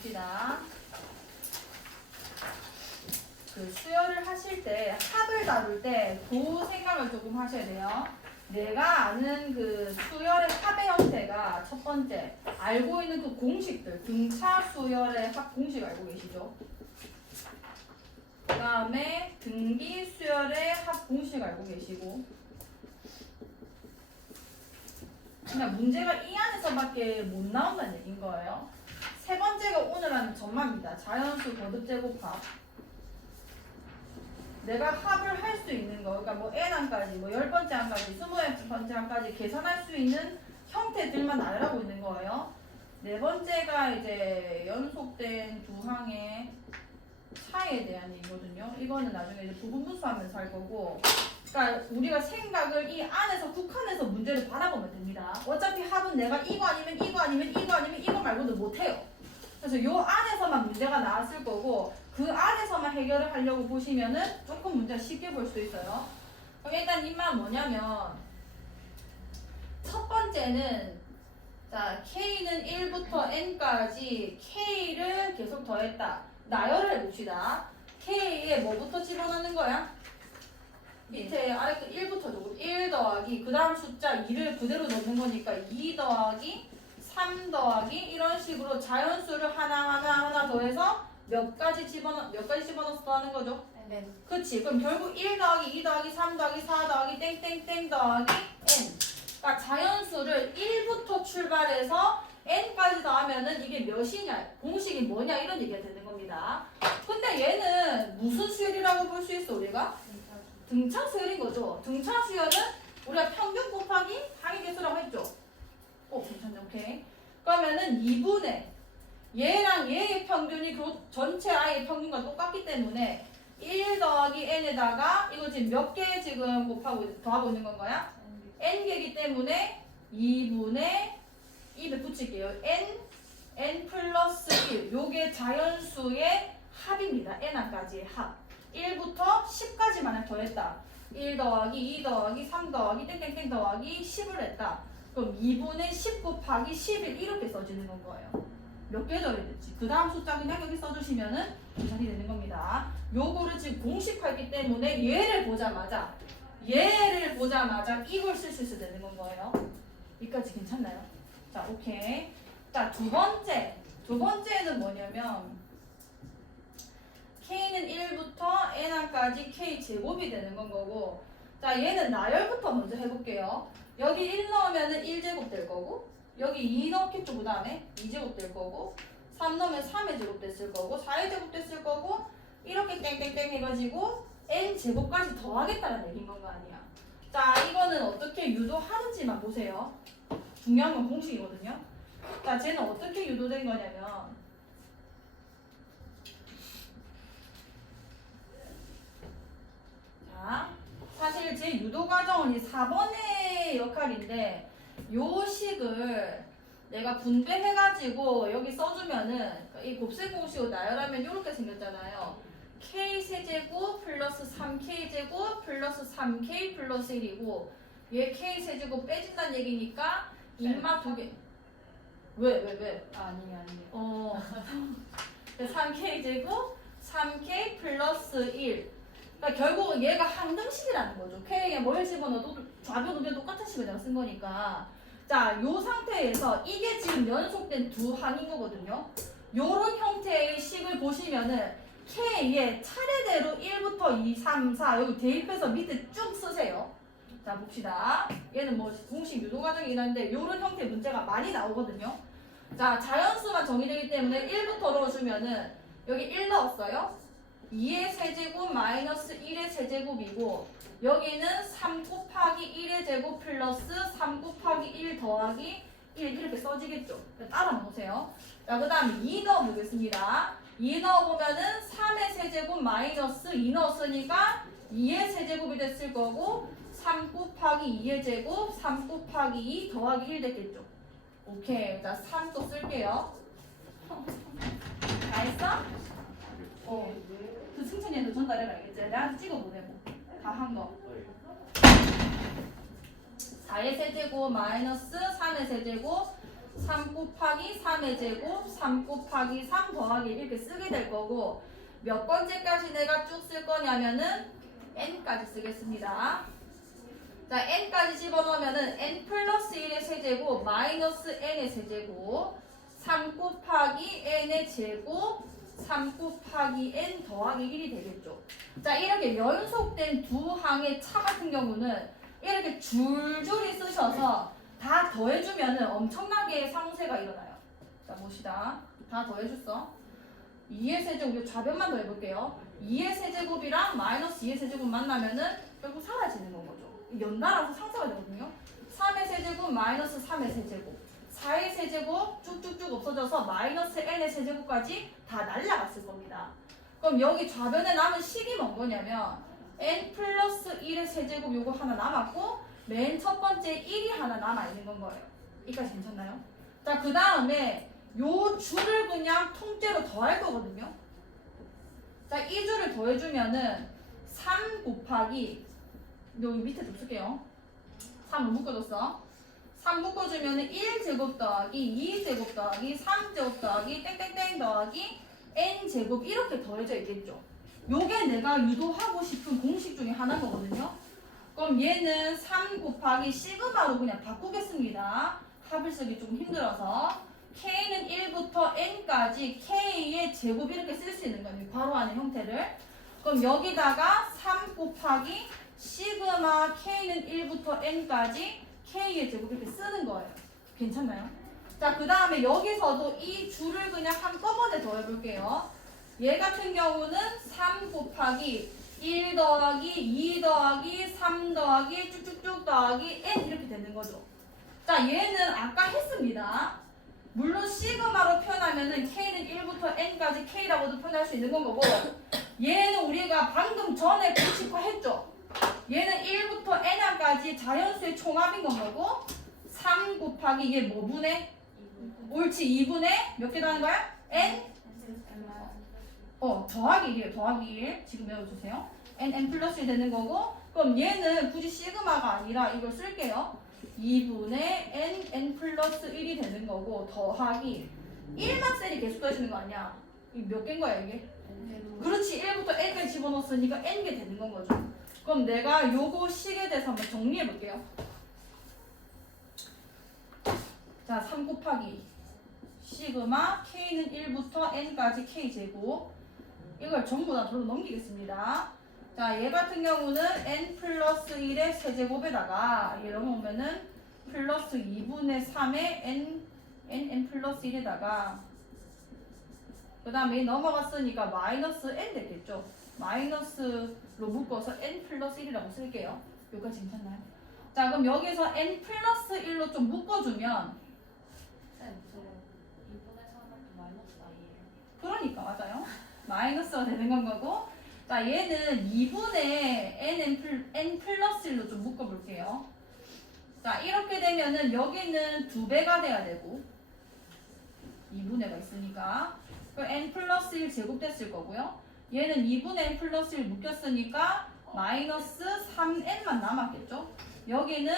봅시다. 그 수열을 하실 때 합을 다룰 때 그 생각을 조금 하셔야 돼요. 내가 아는 그 수열의 합의 형태가 첫 번째 알고 있는 그 공식들 등차 수열의 합 공식 알고 계시죠? 그 다음에 등비 수열의 합 공식 알고 계시고 그냥 문제가 이 안에서밖에 못 나온다는 얘기인 거예요. 세 번째가 오늘 하는 전망입니다. 자연수 거듭 제곱합. 내가 합을 할 수 있는 거, 그러니까 뭐 n항까지, 뭐 10번째 항까지, 20번째 항까지 계산할 수 있는 형태들만 나열하고 있는 거예요. 네 번째가 이제 연속된 두 항의 차이에 대한 얘기거든요. 이거는 나중에 이제 부분분수하면서 할 거고, 그러니까 우리가 생각을 이 안에서 국한해서 문제를 바라보면 됩니다. 어차피 합은 내가 이거 아니면 이거 아니면 이거 아니면 이거 말고는 못해요. 그래서 요 안에서만 문제가 나왔을 거고 그 안에서만 해결을 하려고 보시면은 조금 문제가 쉽게 볼 수 있어요. 그럼 일단 이 말 뭐냐면 첫 번째는 자 K는 1부터 N까지 K를 계속 더했다. 나열을 해봅시다. K에 뭐부터 집어넣는 거야? 밑에 아래 거 1부터 조금 1 더하기 그 다음 숫자 2를 그대로 넣는 거니까 2 더하기 3 더하기 이런 식으로 자연수를 하나 더해서 몇 가지 집어넣어서 하는 거죠? 네. 그치. 그럼 결국 1 더하기 2 더하기 3 더하기 4 더하기 땡땡땡 더하기 n. 그러니까 자연수를 1부터 출발해서 n까지 더하면은 이게 몇이냐, 공식이 뭐냐 이런 얘기가 되는 겁니다. 근데 얘는 무슨 수열이라고 볼 수 있어 우리가? 등차 수열인 거죠. 등차 수열은 우리가 평균 곱하기 항의 개수라고 했죠. 괜찮네. 오케이. 그러면은 2분의 얘랑 얘의 평균이 전체 i의 평균과 똑같기 때문에 1 더하기 n에다가 이거 지금 몇 개 지금 더하고 있는 건 거야? n개이기 때문에 2분의 2에 붙일게요. n 플러스 1 요게 자연수의 합입니다. n까지의 합. 1부터 10까지만을 더했다. 1 더하기 2 더하기 3 더하기 땡땡땡 더하기 10을 했다. 그럼 2분의 10 곱하기 11 이렇게 써지는 건 거예요. 몇 개 더해야 될지. 그 다음 숫자 그냥 여기 써주시면은 계산이 되는 겁니다. 요거를 지금 공식화했기 때문에 얘를 보자마자 이걸 쓸 수 있어야 되는 건 거예요. 여기까지 괜찮나요? 자, 오케이. 자, 두 번째는 뭐냐면 K는 1부터 N항까지 K 제곱이 되는 건 거고 자, 얘는 나열부터 먼저 해볼게요. 여기 1 넣으면 1제곱 될 거고 여기 2 넣겠죠. 그 다음에 2제곱 될 거고 3 넣으면 3의 제곱 됐을 거고 4의 제곱 됐을 거고 이렇게 땡땡땡 해가지고 n제곱까지 더하겠다는 얘기인 건 거 아니야. 자, 이거는 어떻게 유도하는지만 보세요. 중요한 건 공식이거든요. 자, 쟤는 어떻게 유도된 거냐면 자, 사실 제 유도 과정은 이 4번의 역할인데 요 식을 내가 분배해가지고 여기 써주면은 이 곱셈 공식으로 나열하면 이렇게 생겼잖아요. K세제곱 플러스 3K제곱 플러스 3K 플러스 1이고 얘 K세제곱 빼준다는 얘기니까 인마 두 개. 왜? 아니에요. 3K제곱 3K 플러스 1. 그러니까 결국은 얘가 항등식이라는 거죠. K에 뭘 집어넣어도 좌변 우변 똑같은 식을 내가 쓴 거니까. 자, 요 상태에서 이게 지금 연속된 두 항인 거거든요. 요런 형태의 식을 보시면은 K에 차례대로 1부터 2, 3, 4 여기 대입해서 밑에 쭉 쓰세요. 자, 봅시다. 얘는 뭐 공식 유도 과정이긴 한데 요런 형태의 문제가 많이 나오거든요. 자, 자연수만 정의되기 때문에 1부터 넣어주면은 여기 1 넣었어요. 2의 세제곱 마이너스 1의 세제곱이고 여기는 3 곱하기 1의 제곱 플러스 3 곱하기 1 더하기 1 이렇게 써지겠죠. 따라 놓으세요. 자, 그 다음에 2 넣어보겠습니다. 2 넣어보면은 3의 세제곱 마이너스 2 넣었으니까 2의 세제곱이 됐을 거고 3 곱하기 2의 제곱 3 곱하기 2 더하기 1 됐겠죠. 오케이. 자, 3 또 쓸게요. 다 했어? 그 승천이한테 전달해라. 알겠지? 내가 찍어보내고 다 한 거. 4의 세제곱 마이너스 3의 세제곱 3 곱하기 3의 제곱 3 곱하기 3 더하기 1 이렇게 쓰게 될 거고 몇 번째까지 내가 쭉 쓸 거냐면은 n까지 쓰겠습니다. 자, n까지 집어넣으면은 n 플러스 1의 세제곱 마이너스 n의 세제곱 3 곱하기 n의 제곱 3 곱하기 n 더하기 1이 되겠죠. 자, 이렇게 연속된 두 항의 차 같은 경우는 이렇게 줄줄이 쓰셔서 다 더해주면은 엄청나게 상쇄가 일어나요. 자, 봅시다. 다 더해줬어. 2의 세제곱, 이 좌변만 더해볼게요. 2의 세제곱이랑 마이너스 2의 세제곱 만나면은 결국 사라지는 건 거죠. 연달아서 상쇄가 되거든요. 3의 세제곱 마이너스 3의 세제곱 4의 세제곱 쭉쭉쭉 없어져서 마이너스 n의 세제곱까지 다 날라갔을 겁니다. 그럼 여기 좌변에 남은 식이 뭔 거냐면 n 플러스 1의 세제곱 요거 하나 남았고 맨 첫 번째 1이 하나 남아있는 건 거예요. 여기까지 괜찮나요? 자, 그 다음에 요 줄을 그냥 통째로 더할 거거든요. 자, 이 줄을 더해주면은 3 곱하기 여기 밑에 좀 쓸게요. 3을 묶어줬어. 3 묶어주면은 1제곱 더하기 2제곱 더하기 3제곱 더하기 땡땡땡 더하기 n제곱 이렇게 더해져 있겠죠. 요게 내가 유도하고 싶은 공식 중에 하나인 거거든요. 그럼 얘는 3 곱하기 시그마로 그냥 바꾸겠습니다. 합을 쓰기 조금 힘들어서 k는 1부터 n까지 k의 제곱 이렇게 쓸 수 있는 거예요. 바로 하는 형태를. 그럼 여기다가 3 곱하기 시그마 k는 1부터 n까지 k의 제곱 이렇게 쓰는 거예요. 괜찮나요? 자, 그 다음에 여기서도 이 줄을 그냥 한꺼번에 더해볼게요. 얘 같은 경우는 3 곱하기 1 더하기 2 더하기 3 더하기 쭉쭉쭉 더하기 n 이렇게 되는 거죠. 자, 얘는 아까 했습니다. 물론 시그마로 표현하면은 k는 1부터 n까지 k라고도 표현할 수 있는 건 거고 얘는 우리가 방금 전에 공식화했죠. 얘는 1부터 n까지 자연수의 총합인 건 거고 3 곱하기 이게 뭐 분의? 옳지 2분의 몇 개 더하는 거야? n? 더하기 1이에요. 더하기 1 지금 외워주세요. n 플러스 1 되는 거고 그럼 얘는 굳이 시그마가 아니라 이걸 쓸게요. 2분의 n 플러스 1이 되는 거고 더하기 1만 셀이 계속 더해지는 거 아니야? 이게 몇 개인 거야 이게? 그렇지 1부터 n까지 집어넣었으니까 n개 되는 건 거죠. 그럼 내가 요거 식에 대해서 한번 정리해 볼게요. 자, 3 곱하기 시그마 k는 1부터 n까지 k제곱 이걸 전부 다 돌로 넘기겠습니다. 자, 얘 같은 경우는 n 플러스 1의 세제곱에다가 얘 넘어오면은 플러스 2분의 3의 n 플러스 1에다가 그 다음에 넘어갔으니까 마이너스 n 됐겠죠. 마이너스로 묶어서 n 플러스 1이라고 쓸게요. 여기까지 괜찮나요? 자, 그럼 여기서 n 플러스 1로 좀 묶어주면 그러니까 맞아요. 마이너스가 되는 건 거고 자, 얘는 2분의 n 플러스 1로 좀 묶어볼게요. 자, 이렇게 되면은 여기는 2배가 돼야 되고 2분의가 있으니까 그럼 n 플러스 1 제곱됐을 거고요. 얘는 2분의 n 플러스 1 묶였으니까 마이너스 3n만 남았겠죠. 여기는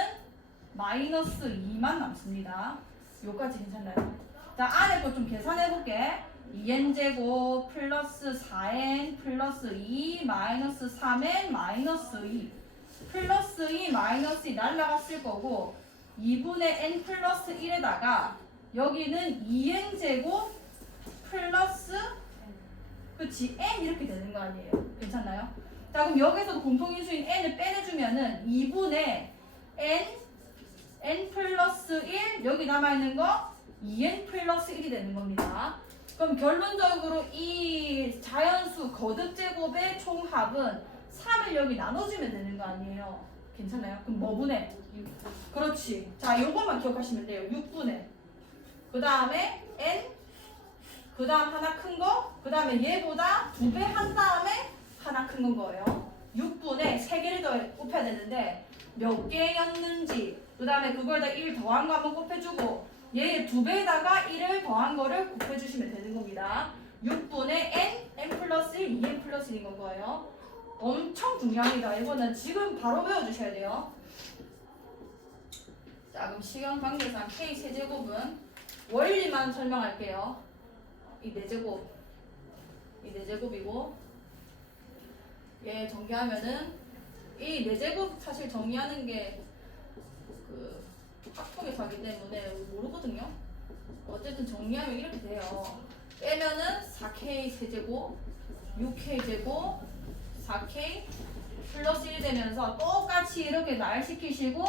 마이너스 2만 남습니다. 요까지 괜찮나요? 자, 안에 거 좀 계산해볼게. 2n제곱 플러스 4n 플러스 2 마이너스 3n 마이너스 2 플러스 2 마이너스 2 날라갔을 거고 2분의 n 플러스 1에다가 여기는 2n제곱 플러스 그치 n 이렇게 되는 거 아니에요? 괜찮나요? 자, 그럼 여기서 공통인수인 n을 빼내주면은 2분의 n 플러스 1 여기 남아있는 거 2n 플러스 1이 되는 겁니다. 그럼 결론적으로 이 자연수 거듭제곱의 총합은 3을 여기 나눠주면 되는 거 아니에요? 괜찮아요? 그럼 뭐 분의? 6. 그렇지. 자, 요것만 기억하시면 돼요. 6분의. 그 다음에 n, 그 다음 하나 큰 거, 그 다음에 얘보다 2배 한 다음에 하나 큰 건 거예요. 6분의 3개를 더 곱해야 되는데 몇 개였는지, 그 다음에 그걸 다 1 더한 거 한번 곱해주고 얘 2배에다가 1을 더한 거를 곱해주시면 되는 겁니다. 6분의 n 플러스 1, 2n 플러스 1인 거예요. 엄청 중요합니다. 이거는 지금 바로 외워주셔야 돼요. 자, 그럼 시간 관계상 k 세제곱은 원리만 설명할게요. 이 4제곱, 이 4제곱이고 얘 정리하면은 이 4제곱 사실 정리하는 게 그 학폭에서 하기 때문에 모르거든요. 어쨌든 정리하면 이렇게 돼요. 빼면은 4K 세제곱, 6K 제곱, 4K 플러스 1 되면서 똑같이 이렇게 날시키시고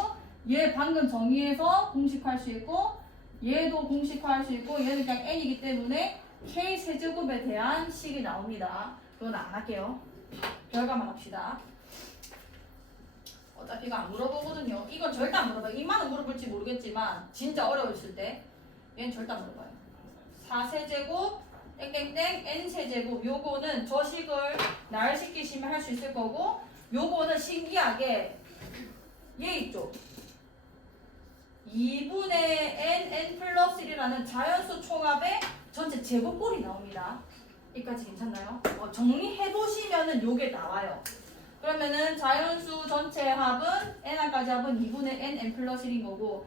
얘 방금 정의해서 공식화할 수 있고 얘도 공식화할 수 있고 얘는 그냥 n이기 때문에 k 세제곱에 대한 식이 나옵니다. 그건 안 할게요. 결과만 합시다. 어차피 이거 안 물어보거든요. 이건 절대 안 물어봐요. 이만은 물어볼지 모르겠지만 진짜 어려웠을 때 얘는 절대 안 물어봐요. 4세제곱 땡땡땡 n세제곱 요거는 저 식을 날시키시면 할 수 있을 거고 요거는 신기하게 얘 있죠. 2분의 n 플러스 1이라는 자연수 총합의 전체 제곱꼴이 나옵니다. 여기까지 괜찮나요? 정리해보시면은 요게 나와요. 그러면은 자연수 전체 합은 n까지 합은 2분의 n 플러스 1인 거고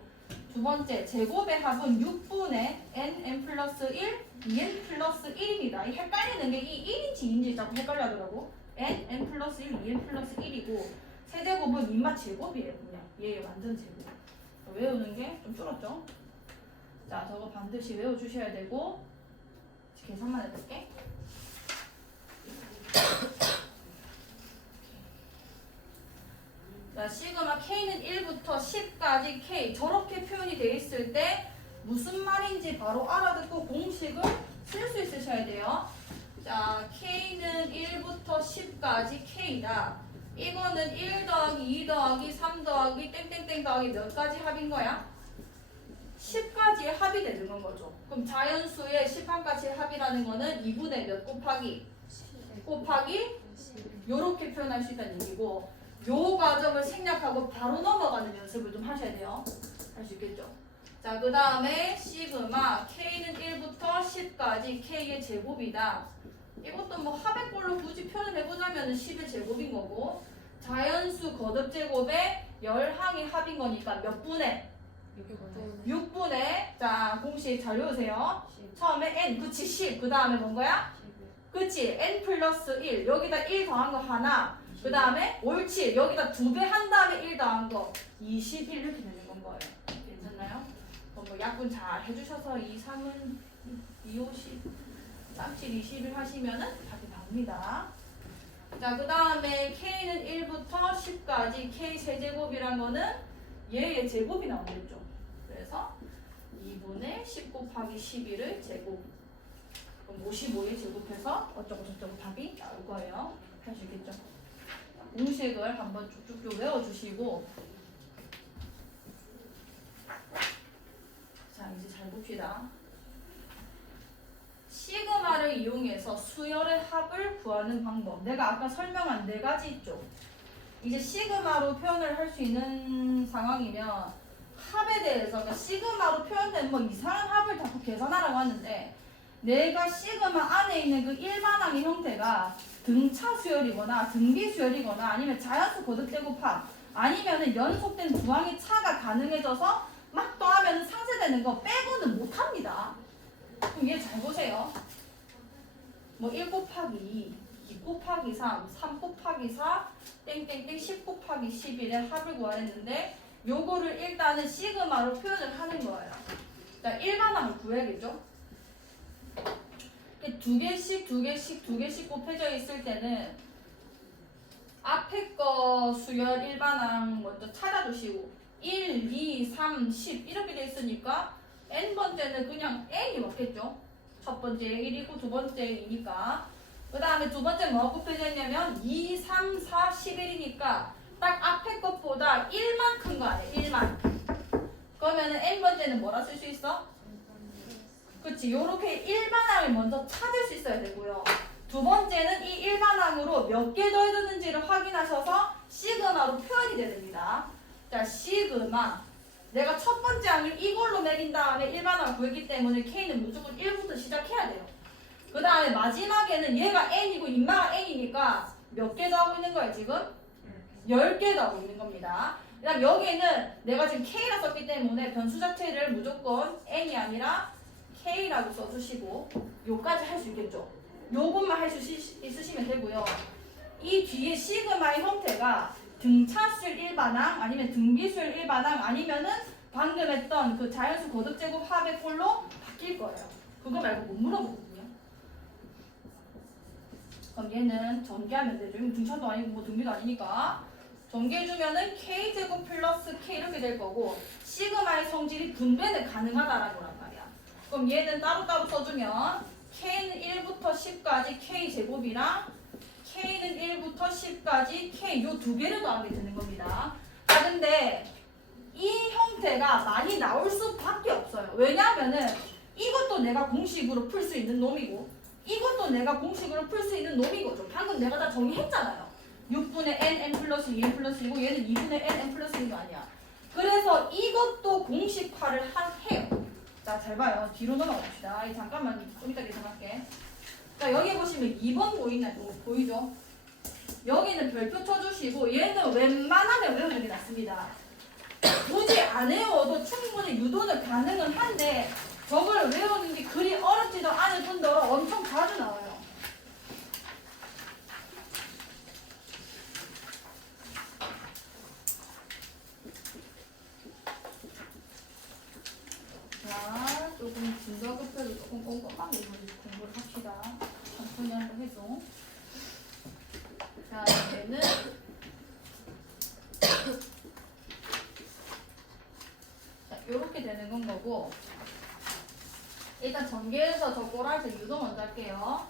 두 번째 제곱의 합은 6분의 n 플러스 1 2n 플러스 1입니다. 이 헷갈리는 게 이 1인지 2인지 자꾸 헷갈려 하더라고. n 플러스 1 2n 플러스 1이고 세제곱은 입맛 제곱이에요. 그냥 얘 완전 제곱. 외우는 게 좀 줄었죠? 자, 저거 반드시 외워주셔야 되고 계산만 해볼게. 자, 시그마 K는 1부터 10까지 K 저렇게 표현이 되어 있을 때 무슨 말인지 바로 알아듣고 공식을 쓸 수 있으셔야 돼요. 자, K는 1부터 10까지 K다. 이거는 1 더하기 2 더하기 3 더하기 땡땡땡 더하기 몇 가지 합인 거야? 10가지의 합이 되는 건 거죠. 그럼 자연수의 10한가지의 합이라는 거는 2분의 몇 곱하기? 곱하기 요렇게 표현할 수 있다는 얘기고 요 과정을 생략하고 바로 넘어가는 연습을 좀 하셔야 돼요. 할 수 있겠죠? 자, 그 다음에 시그마 K는 1부터 10까지 K의 제곱이다. 이것도 뭐 합의 꼴로 굳이 표현을 해보자면 10의 제곱인 거고 자연수 거듭 제곱에 열항의 합인 거니까 몇 분의? 6분의 자 공식 잘 외우세요. 처음에 n 그치 10 그 다음에 뭔 거야? 그치 n 플러스 1 여기다 1 더한 거 하나 그 다음에 옳지 여기다 2배 한 다음에 1 더한 거 21 이렇게 되는 건 거예요. 괜찮나요? 뭐 약분 잘 해주셔서 2, 3은 2, 5, 10 37, 21 하시면은 답이 나옵니다. 자, 그 다음에 K는 1부터 10까지 K 세제곱이란 거는 얘의 제곱이 나오겠죠. 그래서 2분의 10 곱하기 11을 제곱. 그럼 55에 제곱해서 어쩌고 저쩌고 답이 나올 거예요. 할 수 있겠죠. 공식을 한번 쭉쭉쭉 외워주시고 자, 이제 잘 봅시다. 시그마를 이용해서 수열의 합을 구하는 방법. 내가 아까 설명한 4가지 있죠. 이제 시그마로 표현을 할 수 있는 상황이면 합에 대해서 그러니까 시그마로 표현된 뭐 이상한 합을 자꾸 계산하라고 하는데 내가 시그마 안에 있는 그 일반항의 형태가 등차 수열이거나 등비 수열이거나 아니면 자연수 거듭 제곱합 아니면은 연속된 두 항의 차가 가능해져서 막 더하면 상쇄되는 거 빼고는 못합니다. 그럼 얘 잘 보세요. 뭐 1 곱하기 2, 2 곱하기 3, 3 곱하기 4, 땡땡땡 10 곱하기 11의 합을 구하랬는데 요거를 일단은 시그마로 표현을 하는 거예요. 자, 일반항을 구해야겠죠? 2개씩 곱해져 있을 때는 앞에 거 수열 일반항 먼저 찾아두시고 1, 2, 3, 10 이렇게 돼 있으니까 n번째는 그냥 n이 맞겠죠? 첫 번째 1이고 두 번째 2니까 그 다음에 두 번째 뭐가 곱해져 있냐면 2, 3, 4, 11이니까 딱 앞에 것보다 1만 큰 거 아니야 1만 그러면은 n번째는 뭐라 쓸 수 있어? 그치 요렇게 일반항을 먼저 찾을 수 있어야 되고요 두 번째는 이 일반항으로 몇 개 더해졌는지를 확인하셔서 시그마로 표현이 됩니다. 자, 시그마 내가 첫 번째 항을 이걸로 매긴 다음에 일반항을 구했기 때문에 K는 무조건 1부터 시작해야 돼요. 그 다음에 마지막에는 얘가 N이고 인마가 N이니까 몇 개 더하고 있는 거예요 지금? 10개 더하고 있는 겁니다. 그 다음 여기에는 내가 지금 K라 썼기 때문에 변수 자체를 무조건 N이 아니라 K라고 써주시고 요까지 할 수 있겠죠. 요것만 할 수 있으시면 되고요. 이 뒤에 시그마의 형태가 등차수열 일반항 아니면 등비수열 일반항 아니면은 방금 했던 그 자연수 거듭제곱 합의 꼴로 바뀔 거예요. 그거 말고 못 물어보거든요. 그럼 얘는 전개하면 되죠. 이건 등차도 아니고 뭐 등비도 아니니까 전개해주면은 K제곱 플러스 K 이렇게 될 거고 시그마의 성질이 분배는 가능하다라는 거란 말이야. 그럼 얘는 따로따로 써주면 K는 1부터 10까지 K제곱이랑 K는 1부터 10까지 K 요 두 개를 더하게 되는 겁니다. 아 근데 이 형태가 많이 나올 수밖에 없어요. 왜냐하면은 이것도 내가 공식으로 풀 수 있는 놈이고 이것도 내가 공식으로 풀 수 있는 놈이거죠. 방금 내가 다 정리했잖아요. 6분의 n 플러스 2n 플러스 1이고 얘는 2분의 n 플러스 1이 아니야. 그래서 이것도 공식화를 해요. 자, 잘 봐요. 뒤로 넘어갑시다. 잠깐만 좀 이따 계산할게. 자, 여기 보시면 2번 보이죠? 여기는 별표 쳐주시고 얘는 웬만하면 외우는 게 낫습니다. 굳이 안 외워도 충분히 유도는 가능은 한데 저걸 외우는 게 그리 어렵지도 않을 뿐더러 엄청 자주 나와요. 자, 조금 진도급표를 조금 꼼꼼하게 공부를 합시다. 천천히 한번 해줘. 자, 얘는 자, 요렇게 되는 건 거고 일단 전개해서 저 꼬라서 유도 먼저 할게요.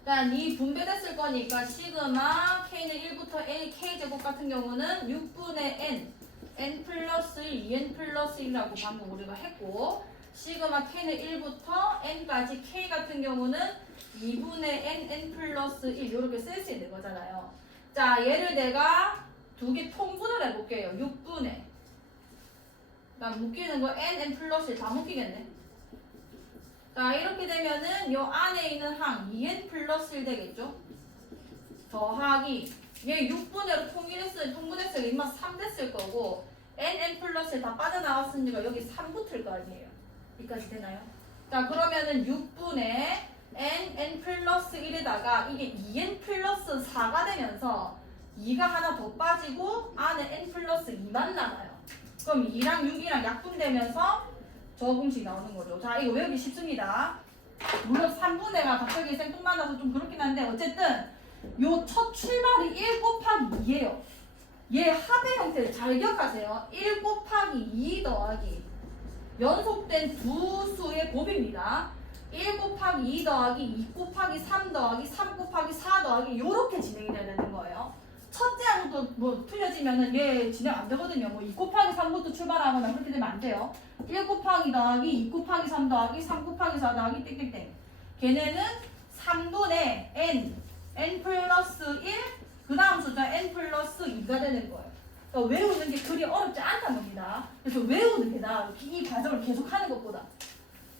일단 이 분배됐을 거니까 시그마 K는 1부터 N K제곱 같은 경우는 6분의 N 플러스 2N 플러스 1이라고 방금 우리가 했고 시그마 K는 1부터 N까지 K 같은 경우는 2분의 N 플러스 1 이렇게 쓸 수 있는 거잖아요. 자, 얘를 내가 두 개 통분을 해볼게요. 6분의 그러니까 묶이는 거 N 플러스 1 다 묶이겠네. 자, 이렇게 되면은 요 안에 있는 항 2n 플러스 1 되겠죠? 더하기 얘 6분의로 통분했으니까 이마 3 됐을 거고 n 플러스 1 다 빠져나왔으니까 여기 3 붙을 거 아니에요. 여기까지 되나요? 자, 그러면은 6분의 n 플러스 1에다가 이게 2n 플러스 4가 되면서 2가 하나 더 빠지고 안에 n 플러스 2만 남아요. 그럼 2랑 6이랑 약분되면서 저 공식 나오는 거죠. 자, 이거 외우기 쉽습니다. 물론 3분의가 갑자기 생뚱맞아서 좀 그렇긴 한데 어쨌든 요 첫 출발이 1 곱하기 2예요. 얘 합의 형태를 잘 기억하세요. 1 곱하기 2 더하기 연속된 두 수의 곱입니다. 1 곱하기 2 더하기 2 곱하기 3 더하기 3 곱하기 4 더하기 요렇게 진행이 돼야 되는 거예요. 첫째 항도 뭐 틀려지면은 얘 진행 안 되거든요. 뭐 2 곱하기 3부터 출발하거나 그렇게 되면 안 돼요. 1 곱하기 더하기 2 곱하기 3 더하기 3 곱하기 4 더하기 땡땡땡. 걔네는 3분의 n 플러스 1 그 다음 숫자 n 플러스 2가 되는 거예요. 그러니까 외우는 게 그리 어렵지 않다는 겁니다. 그래서 외우는 게 나아요. 이 과정을 계속 하는 것보다.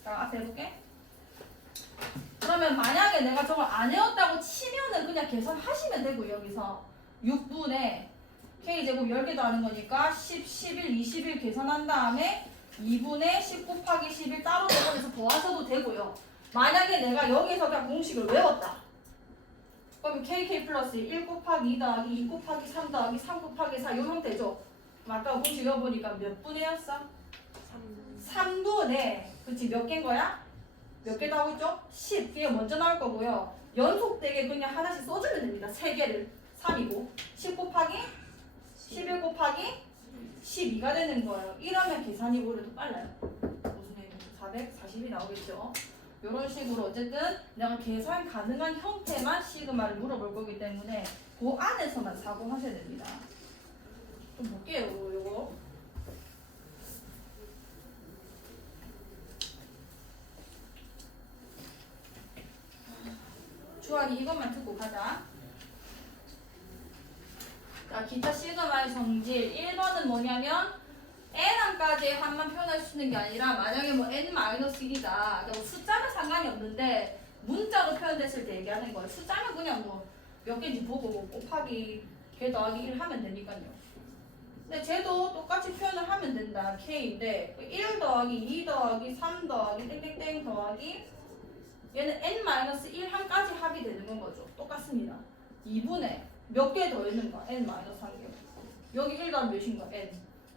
자, 앞에 해볼게. 그러면 만약에 내가 저걸 안 외웠다고 치면은 그냥 계산하시면 되고 여기서 6분의 K제곱 10개 더하는 거니까 10, 11, 21 계산한 다음에 2분의 10 곱하기 11 따로 내보내서 더하셔도 되고요. 만약에 내가 여기서 그냥 공식을 외웠다. 그럼 KK 플러스 1 곱하기 2 더하기 2 곱하기 3 더하기 3 곱하기 4 요 형태죠. 아까 공식 외워보니까 몇 분의였어? 3분의 그치 몇 개인 거야? 몇 개 나오고 있죠? 10. 이게 먼저 나올 거고요. 연속되게 그냥 하나씩 써주면 됩니다. 3개를. 3이고 10 곱하기 11 곱하기 12가 되는 거예요. 이러면 계산이 오히려 더 빨라요. 무슨 얘기인지 440이 나오겠죠. 이런 식으로 어쨌든 내가 계산 가능한 형태만 시그마를 물어볼 거기 때문에 그 안에서만 사고하셔야 됩니다. 좀 볼게요. 요거. 주환이 이것만 듣고 가자. 자, 기타 시그마의 성질 1번은 뭐냐면 n항까지의 합만 표현할 수 있는 게 아니라 만약에 뭐 n-1이다 그러니까 숫자는 상관이 없는데 문자로 표현됐을 때 얘기하는 거예요. 숫자는 그냥 뭐 몇 개인지 보고 뭐 곱하기 개 더하기 1 하면 되니까요. 근데 쟤도 똑같이 표현을 하면 된다. K인데 1 더하기 2 더하기 3 더하기 땡땡땡 더하기 얘는 n-1 한까지 합이 되는 건 거죠. 똑같습니다. 2분의 몇 개 더 있는 거야? n-1개. 여기 1 더하면 몇인가? n.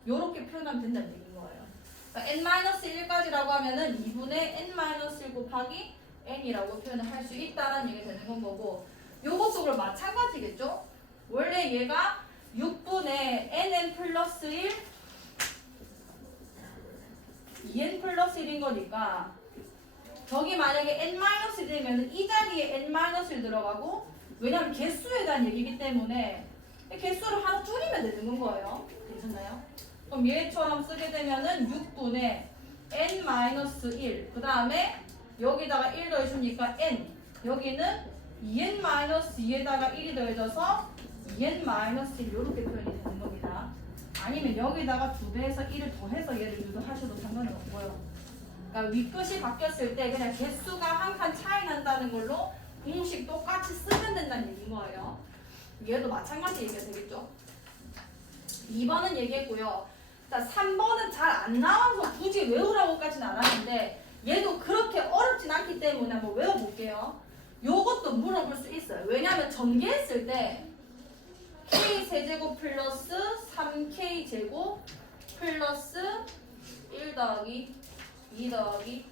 요렇게 표현하면 된다는 얘기인 거예요. 그러니까 n-1까지라고 하면은 2분의 n-1 곱하기 n이라고 표현을 할 수 있다라는 얘기가 되는 건 거고, 요것도 그럼 마찬가지겠죠? 원래 얘가 6분의 nn 플러스 1 2n 플러스 1인 거니까 저기 만약에 n-1 되면 이 자리에 n-1 들어가고, 왜냐면 개수에 대한 얘기이기 때문에 개수를 하나 줄이면 되는 건 거예요. 괜찮나요? 그럼 얘처럼 쓰게 되면은 6분의 n-1 그 다음에 여기다가 1 더해주니까 n, 여기는 2n-2에다가 1이 더해져서 2n-1 이렇게 표현이 되는 겁니다. 아니면 여기다가 2배에서 1을 더해서 얘를 유도하셔도 상관은 없고요. 그러니까 윗끝이 바뀌었을 때 그냥 개수가 한 칸 차이 난다는 걸로 공식 똑같이 쓰면 된다는 얘기인 거예요. 얘도 마찬가지 얘기가 되겠죠. 2번은 얘기했고요. 자, 3번은 잘 안 나와서 굳이 외우라고까지는 안 하는데 얘도 그렇게 어렵진 않기 때문에 한번 외워볼게요. 요것도 물어볼 수 있어요. 왜냐하면 전개했을 때 K세제곱 플러스 3K제곱 플러스 1 더하기 2 더하기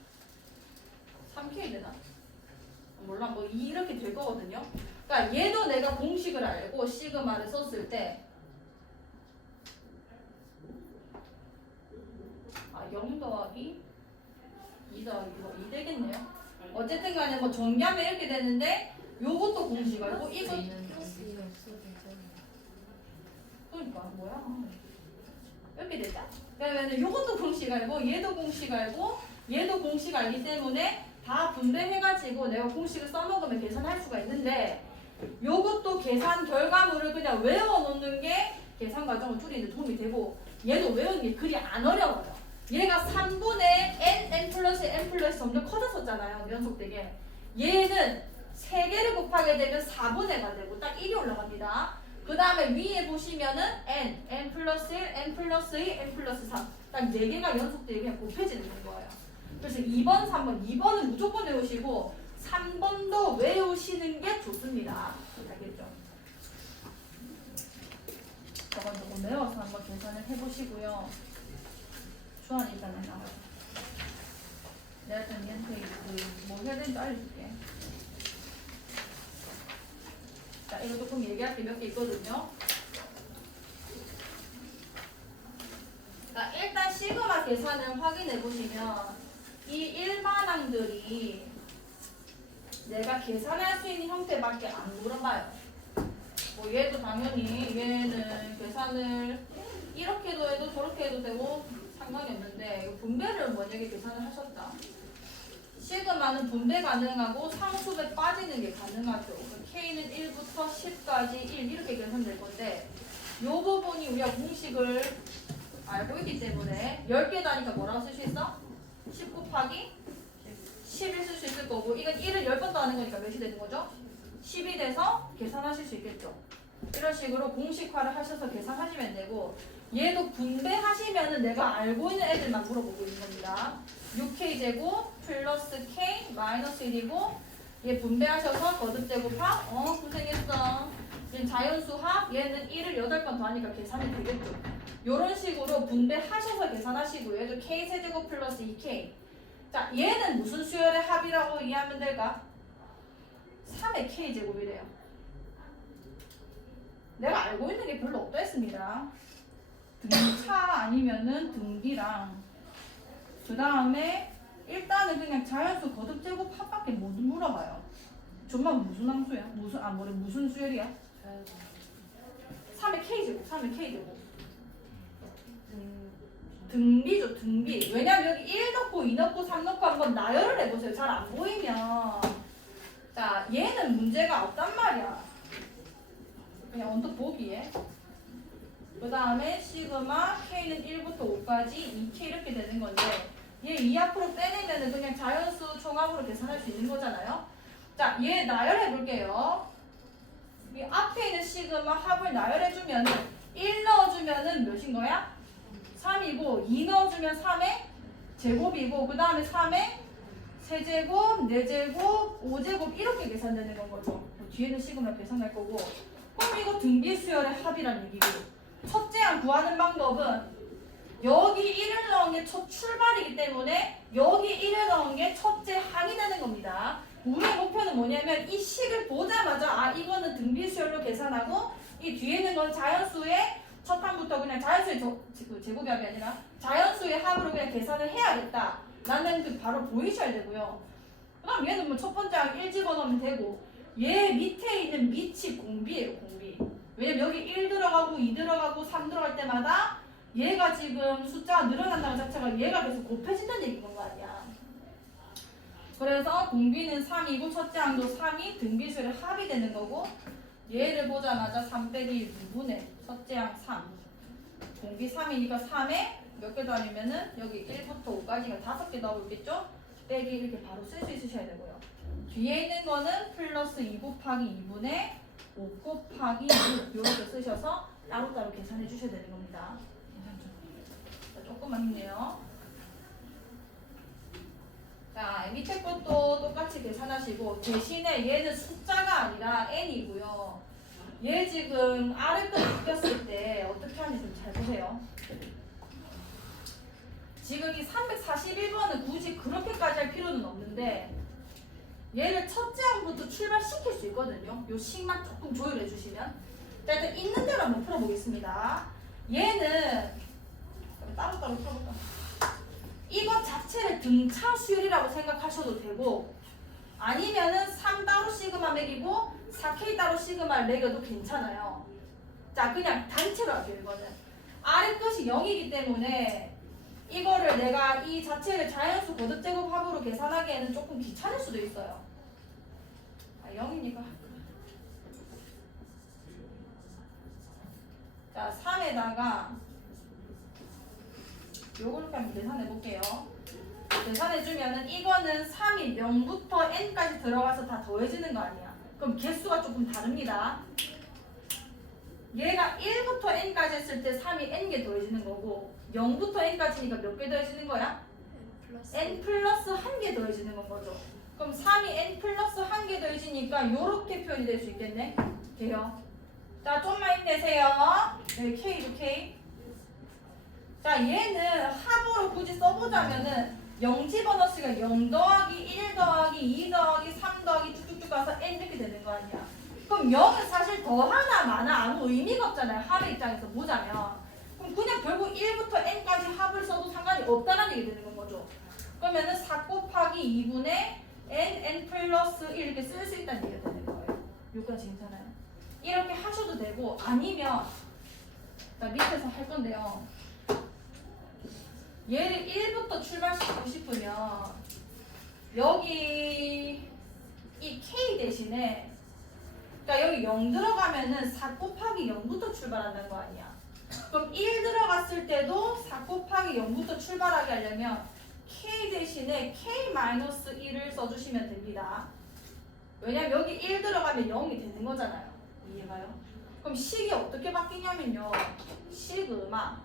3K 되나? 몰라, 뭐 이렇게 될 거거든요. 그러니까 얘도 내가 공식을 알고 시그마를 썼을 때 0 더하기 2 더하기 2 되겠네요. 어쨌든 간에 뭐 전개하면 이렇게 되는데 요것도 공식 알고 이거 그러니까 뭐야 이렇게 되자. 그러면 요것도 공식 알고 얘도 공식 알고 얘도 공식 알기 때문에 다 분배해가지고 내가 공식을 써먹으면 계산할 수가 있는데, 요것도 계산 결과물을 그냥 외워놓는 게 계산 과정을 줄이는 데 도움이 되고, 얘도 외우는 게 그리 안 어려워요. 얘가 3분의 n 플러스 점점 커졌었잖아요. 연속되게. 얘는 3개를 곱하게 되면 4분의가 되고 딱 1이 올라갑니다. 그 다음에 위에 보시면은 n 플러스 1, n 플러스 2, n 플러스 3. 딱 4개가 연속되게 그냥 곱해지는 거예요. 그래서 2번, 3번. 2번은 무조건 외우시고 3번도 외우시는 게 좋습니다. 알겠죠? 저건 조금 외워서 한번 계산을 해보시고요. 주환이 일단은 나와요. 내가 일단 얘한테 뭐 해야 되는지 알려줄게. 자, 이거 조금 얘기할 게 몇 개 있거든요. 자, 일단 시그마 계산을 확인해 보시면 이 일반항들이 내가 계산할 수 있는 형태밖에 안 물어봐요. 뭐 얘도 당연히 얘는 계산을 이렇게도 해도 저렇게 해도 되고 상관이 없는데 분배를 만약에 계산을 하셨다. 시그마는 분배 가능하고 상수배 빠지는 게 가능하죠. K는 1부터 10까지 1 이렇게 계산될 건데 이 부분이 우리가 공식을 알고 있기 때문에 10개 다니까 뭐라고 쓸 수 있어? 10 곱하기 10을 쓸 수 있을 거고, 이건 1을 10번 더 하는 거니까 몇이 되는 거죠? 10이 돼서 계산하실 수 있겠죠. 이런 식으로 공식화를 하셔서 계산하시면 되고, 얘도 분배하시면은 내가 알고 있는 애들만 물어보고 있는 겁니다. 6K제곱 플러스 K 마이너스 1이고, 얘 분배하셔서 거듭제곱합, 고생했어. 얘는 자연수합, 얘는 1을 8번 더 하니까 계산이 되겠죠. 이런 식으로 분배하셔서 계산하시고요. 얘도 K세제곱 플러스 2K. 자, 얘는 무슨 수열의 합이라고 이해하면 될까? 3의 K제곱이래요. 내가 알고 있는 게 별로 없다 했습니다. 등차 아니면은 등비랑 그 다음에 일단은 그냥 자연수 거듭제곱 합밖에 못 물어봐요. 정말 무슨 함수야? 무슨 수열이야? 3의 K제곱, 3의 K제곱. 등비죠, 등비. 왜냐면 여기 1 넣고 2 넣고 3 넣고 한번 나열을 해보세요. 잘 안 보이면. 자, 얘는 문제가 없단 말이야. 그냥 언뜻 보기에. 그 다음에 시그마 K는 1부터 5까지 2K 이렇게 되는 건데, 얘 2 앞으로 빼내면은 그냥 자연수 총합으로 계산할 수 있는 거잖아요. 자, 얘 나열해 볼게요. 이 앞에 있는 시그마 합을 나열해 주면은 1 넣어주면은 몇인 거야? 3이고 2 넣어주면 3의 제곱이고 그 다음에 3의 세제곱, 4제곱, 5제곱 이렇게 계산되는 건 거죠. 뒤에는 시그마 계산할 거고 그럼 이거 등비수열의 합이란 얘기고 첫째 항 구하는 방법은 여기 1을 넣은 게 첫 출발이기 때문에 여기 1을 넣은 게 첫째 항이 되는 겁니다. 우리의 목표는 뭐냐면 이 식을 보자마자 아 이거는 등비수열로 계산하고 이 뒤에 있는 건 자연수의 첫 항부터 그냥 자연수의 제곱이 합이 아니라 자연수의 합으로 그냥 계산을 해야겠다 라는 그 바로 보이셔야 되고요. 그 다음 얘는 뭐 첫 번째 항 1 집어넣으면 되고 얘 밑에 있는 밑이 공비예요. 공비. 왜냐면 여기 1 들어가고 2 들어가고 3 들어갈 때마다 얘가 지금 숫자가 늘어난다는 자체가 얘가 계속 곱해진다는 얘기인 거 아니야. 그래서 공비는 3이고 첫째 항도 3이 등비수열의 합이 되는 거고 얘를 보자마자 3 빼기 2분의 첫째 항 3 공비 3이니까 3에 몇 개 더하면은 여기 1부터 5까지가 5개 나오겠죠? 빼기 이렇게 바로 쓸 수 있으셔야 되고요. 뒤에 있는 거는 플러스 2 곱하기 2분의 5 곱하기 6 이렇게 쓰셔서 따로따로 계산해 주셔야 되는 겁니다. 조금만 힘내요. 자, 밑에 것도 똑같이 계산하시고 대신에 얘는 숫자가 아니라 n이고요. 얘 지금 아래 거 바뀌었을 때 어떻게 하는지 좀 잘 보세요. 지금 이 341번은 굳이 그렇게까지 할 필요는 없는데 얘를 첫째 항부터 출발시킬 수 있거든요. 요 식만 조금 조율해 주시면. 자, 일단 있는 대로 한번 풀어보겠습니다. 얘는 따로따로 풀어볼까? 이것 자체를 등차 수열이라고 생각하셔도 되고 아니면은 3 따로 시그마 매기고 4K 따로 시그마를 매겨도 괜찮아요. 자, 그냥 단체로 할게요. 이거는 아래 것이 0이기 때문에 이거를 내가 이 자체를 자연수 거듭제곱 합으로 계산하기에는 조금 귀찮을 수도 있어요. 아, 0이니까 자, 3에다가 요거를 한번 계산해 볼게요. 계산해주면은 이거는 3이 0부터 n까지 들어가서 다 더해지는 거 아니야. 그럼 개수가 조금 다릅니다. 얘가 1부터 n까지 했을 때 3이 n개 더해지는 거고 0부터 n까지니까 몇 개 더해지는 거야? n 플러스 1개 더해지는 건 거죠. 그럼 3이 n 플러스 1개 더해지니까 요렇게 표현이 될 수 있겠네. 돼요. 자, 좀만 힘내세요. 네, K도 K. 자, 얘는 합으로 굳이 써보자면은 0 집어넣으니까 0 더하기 1 더하기 2 더하기 3 더하기 쭉쭉쭉 가서 n 이렇게 되는 거 아니야. 그럼 0은 사실 더하나 마나 아무 의미가 없잖아요. 합의 입장에서 보자면. 그럼 그냥 결국 1부터 n까지 합을 써도 상관이 없다는 얘기 되는 건 거죠. 그러면은 4 곱하기 2분의 n 플러스 1 이렇게 쓸 수 있다는 얘기가 되는 거예요. 여기까지 괜찮아요? 이렇게 하셔도 되고 아니면 자, 밑에서 할 건데요. 얘를 1부터 출발시키고 싶으면 여기 이 K 대신에 그러니까 여기 0 들어가면은 4 곱하기 0부터 출발한다는 거 아니야. 그럼 1 들어갔을 때도 4 곱하기 0부터 출발하게 하려면 K 대신에 K-1을 써주시면 됩니다. 왜냐면 여기 1 들어가면 0이 되는 거잖아요. 이해가요? 그럼 식이 어떻게 바뀌냐면요. 시그마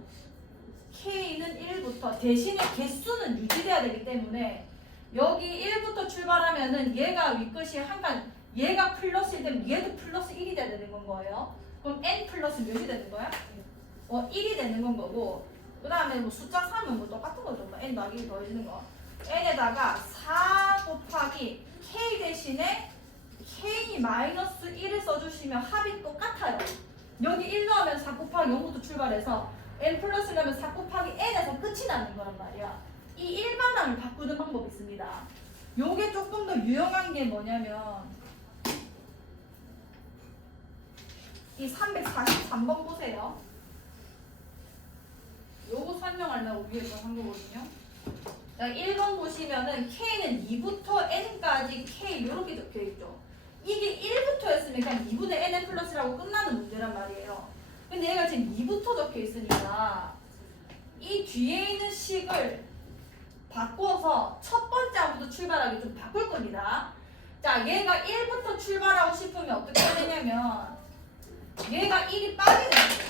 K는 1부터 대신에 개수는 유지돼야 되기 때문에 여기 1부터 출발하면은 얘가 윗것이 한칸 얘가 플러스일 때면 얘도 플러스 1이 돼야 되는 건 거예요. 그럼 n 플러스 몇이 되는 거야? 1이 되는 건 거고 그 다음에 뭐 숫자 3은 뭐 똑같은 거죠. 뭐 n 더하기 1 더해지는 거. n에다가 4 곱하기 k 대신에 k-1을 써주시면 합이 똑같아요. 여기 1 넣으면 4 곱하기 0부터 출발해서 n 플러스라면 4 곱하기 n에서 끝이 나는 거란 말이야. 이 일반항을 바꾸는 방법이 있습니다. 요게 조금 더 유용한 게 뭐냐면 이 343번 보세요. 요거 설명하려고 위에서 한 거거든요. 자, 1번 보시면은 K는 2부터 N까지 K 요렇게 적혀 있죠. 이게 1부터였으니까 2분의 N 플러스라고 끝나는 문제란 말이에요. 근데 얘가 지금 2부터 적혀 있으니까 이 뒤에 있는 식을 바꿔서 첫 번째 항부터 출발하게 좀 바꿀 겁니다. 자, 얘가 1부터 출발하고 싶으면 어떻게 해야 되냐면 얘가 1이 빠지는 거예요.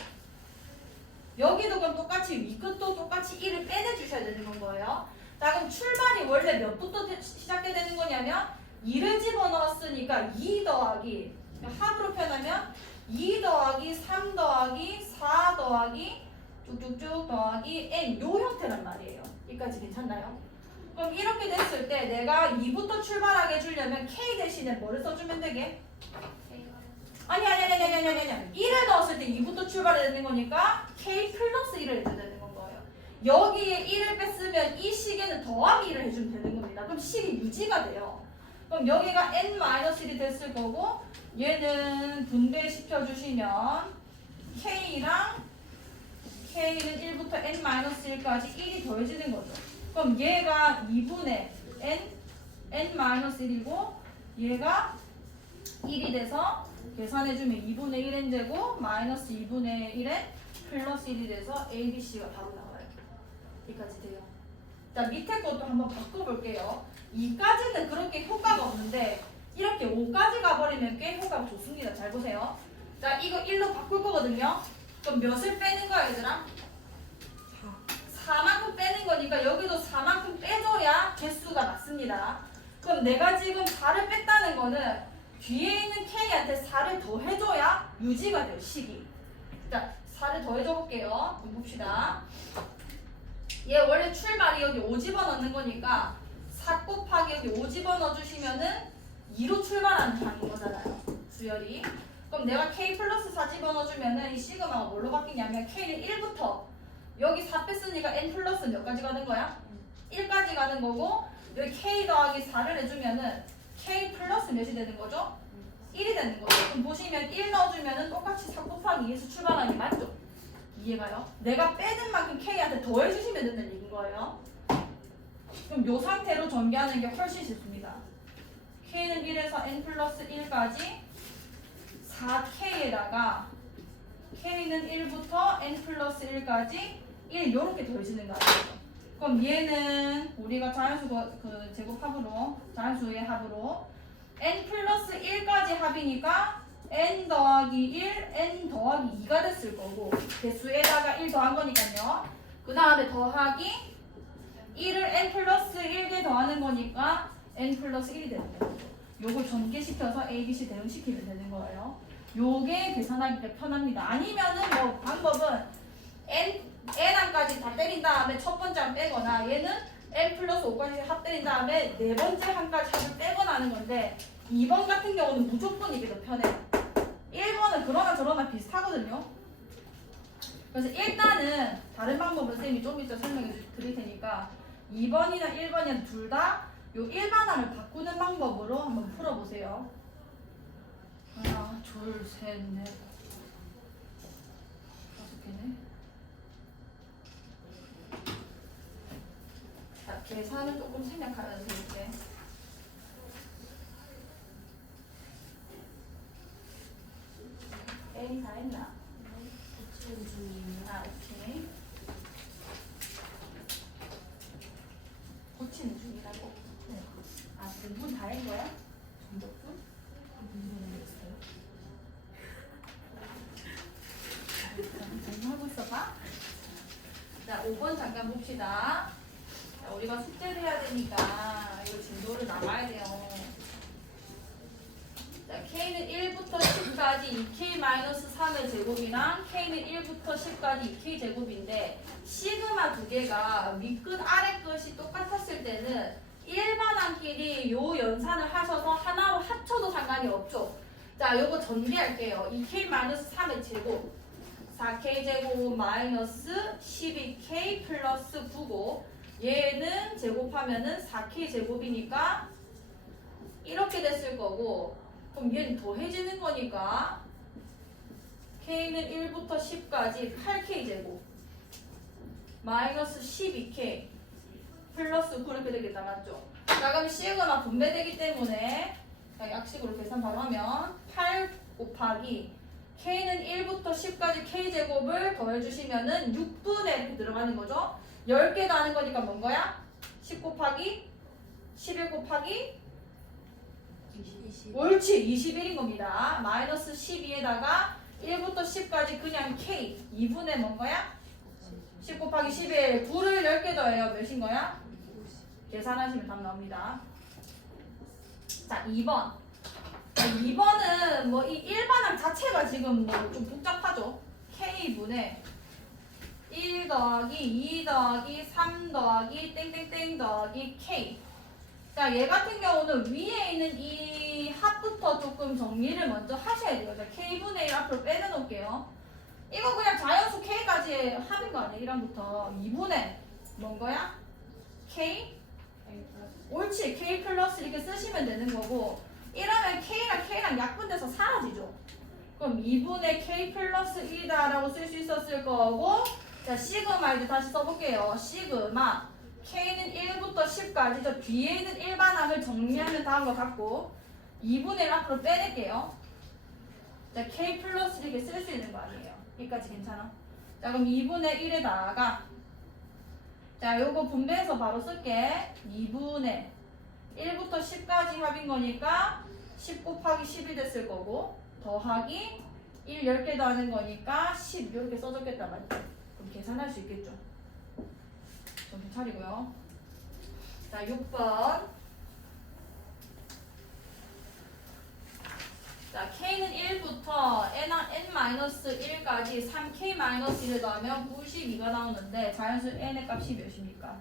여기도 그럼 똑같이 위끝도 똑같이 1을 빼내주셔야 되는 거예요. 자 그럼 출발이 원래 몇부터 시작해야 되는 거냐면 2를 집어넣었으니까 2 더하기 합으로 표현하면 2 더하기 3 더하기 4 더하기 쭉쭉쭉 더하기 n 요 형태란 말이에요. 여기까지 괜찮나요? 그럼 이렇게 됐을 때 내가 2부터 출발하게 해주려면 k 대신에 뭐를 써주면 되게? 아니 1을 넣었을 때 2부터 출발해야 되는 거니까 k 플러스 1을 해줘야 되는 건 거예요. 여기에 1을 뺐으면 이 식에는 더하기 1을 해주면 되는 겁니다. 그럼 식이 유지가 돼요. 그럼 여기가 n-1이 됐을 거고 얘는 분배시켜 주시면 k랑 k는 1부터 n-1까지 1이 더해지는 거죠. 그럼 얘가 2분의 n-1이고 얘가 1이 돼서 계산해주면 2분의 1n 제곱 마이너스 2분의 1n 플러스 1이 돼서 A, B, C가 바로 나와요. 여기까지 돼요. 자 밑에 것도 한번 바꿔볼게요. 2까지는 그렇게 효과가 없는데 이렇게 5까지 가버리면 꽤 효과가 좋습니다. 잘 보세요. 자 이거 1로 바꿀 거거든요. 그럼 몇을 빼는 거야 얘들아? 4만큼 빼는 거니까 여기도 4만큼 빼줘야 개수가 맞습니다. 그럼 내가 지금 4를 뺐다는 거는 뒤에 있는 K한테 4를 더해줘야 유지가 돼요, 식이. 자, 4를 더해줘 볼게요. 봅시다. 얘 원래 출발이 여기 5 집어넣는 거니까 4 곱하기 여기 5 집어넣어주시면은 2로 출발하는 방인 거잖아요. 수열이. 그럼 내가 K 플러스 4 집어넣어주면은 이 시그마가 뭘로 바뀌냐면 K는 1부터 여기 4 뺐으니까 N 플러스 몇 가지 가는 거야? 1까지 가는 거고 여기 K 더하기 4를 해주면은 K 플러스 몇이 되는 거죠? 1이 되는 거죠. 그럼 보시면 1 넣어주면은 똑같이 4 곱하기 2에서 출발하는 게 맞죠? 이해가요? 내가 빼는 만큼 K한테 더해주시면 된다는 얘기인 거예요. 그럼 이 상태로 전개하는 게 훨씬 쉽습니다. K는 1에서 N 플러스 1까지 4K에다가 K는 1부터 N 플러스 1까지 1 이렇게 더해지는 거 아니에요? 그럼 얘는 우리가 자연수 그 제곱합으로 자연수의 합으로 n 플러스 1까지 합이니까 n 더하기 1, n 더하기 2가 됐을 거고 개수에다가 1 더한 거니까요. 그 다음에 더하기 1을 n 플러스 1개 더하는 거니까 n 플러스 1이 되는 거예요. 요걸 전개시켜서 A, B, C 대응시키면 되는 거예요. 요게 계산하기가 편합니다. 아니면은 뭐 방법은 n항까지 다 때린 다음에 첫 번째 항 빼거나 얘는 n 플러스 5까지 합 때린 다음에 네 번째 항까지 합을 빼거나 하는 건데 2번 같은 경우는 무조건 이게 더 편해요. 1번은 그러나 저러나 비슷하거든요. 그래서 일단은 다른 방법은 쌤이 좀 이따 설명해 드릴 테니까 2번이나 1번이나 둘 다 요 일반항을 바꾸는 방법으로 한번 풀어보세요. 하나, 둘, 셋, 넷, 5개네. 자, 계산을 조금 생략하면서 이렇게 A 다 했나? 고치는 중이에요. 아, 오케이. 고치는 중이라고? 네. 아, 문 다 한 거야? 정답분? 무슨 말이었어요? 하고 있어봐. 자, 5번 잠깐 봅시다. 자, 우리가 숙제를 해야 되니까 이거 진도를 나가야 돼요. 자, K는 1부터 10까지 2K-3의 제곱이랑 K는 1부터 10까지 2K 제곱인데 시그마 두 개가 윗끝 아래끝이 똑같았을 때는 일반항끼리 요 연산을 하셔서 하나로 합쳐도 상관이 없죠. 자, 요거 전개할게요. 2K-3의 제곱 4K 제곱 마이너스 12K 플러스 9고 얘는 제곱하면은 4K 제곱이니까 이렇게 됐을 거고 그럼 얘는 더해지는 거니까 K는 1부터 10까지 8K 제곱 마이너스 12K 플러스 9 이렇게 되겠다 맞죠? 자 그럼 시그마 분배되기 때문에 약식으로 계산 바로 하면 8 곱하기 K는 1부터 10까지 K제곱을 더해주시면은 6분의 이렇게 들어가는 거죠. 10개 가는 거니까 뭔 거야? 10 곱하기 11 곱하기 20. 옳지 21인 겁니다. 마이너스 12에다가 1부터 10까지 그냥 K 2분의 뭔 거야? 10 곱하기 11 9를 10개 더해요. 몇인 거야? 계산하시면 답 나옵니다. 자 2번 2번은 뭐 이 일반항 자체가 지금 뭐 좀 복잡하죠. K분의 1 더하기 2 더하기 3 더하기 땡땡땡 더하기 K. 자, 얘 같은 경우는 위에 있는 이 합부터 조금 정리를 먼저 하셔야 돼요. 자, K분의 1 앞으로 빼내놓을게요. 이거 그냥 자연수 K까지 합인 거 아니에요? 1항부터 2분의 뭔 거야? K? 옳지. K 플러스 이렇게 쓰시면 되는 거고 이러면 K랑 약분돼서 사라지죠. 그럼 2분의 K 플러스 1이다 라고 쓸 수 있었을 거고 자, 시그마 이제 다시 써볼게요. 시그마 K는 1부터 10까지 저 뒤에 있는 일반항을 정리하면 다음과 같고 2분의 1 앞으로 빼낼게요. 자, K 플러스 이렇게 쓸 수 있는 거 아니에요. 여기까지 괜찮아? 자, 그럼 2분의 1에다가 자, 요거 분배해서 바로 쓸게. 2분의 1부터 10까지 합인 거니까 10 곱하기 10이 됐을 거고 더하기 1 10개 더하는 거니까 10 이렇게 써줬겠다 맞죠? 그럼 계산할 수 있겠죠? 정신 차리고요. 자, 6번. 자, K는 1부터 N-1까지 3K-1을 더하면 92가 나오는데 자연수 N의 값이 몇입니까?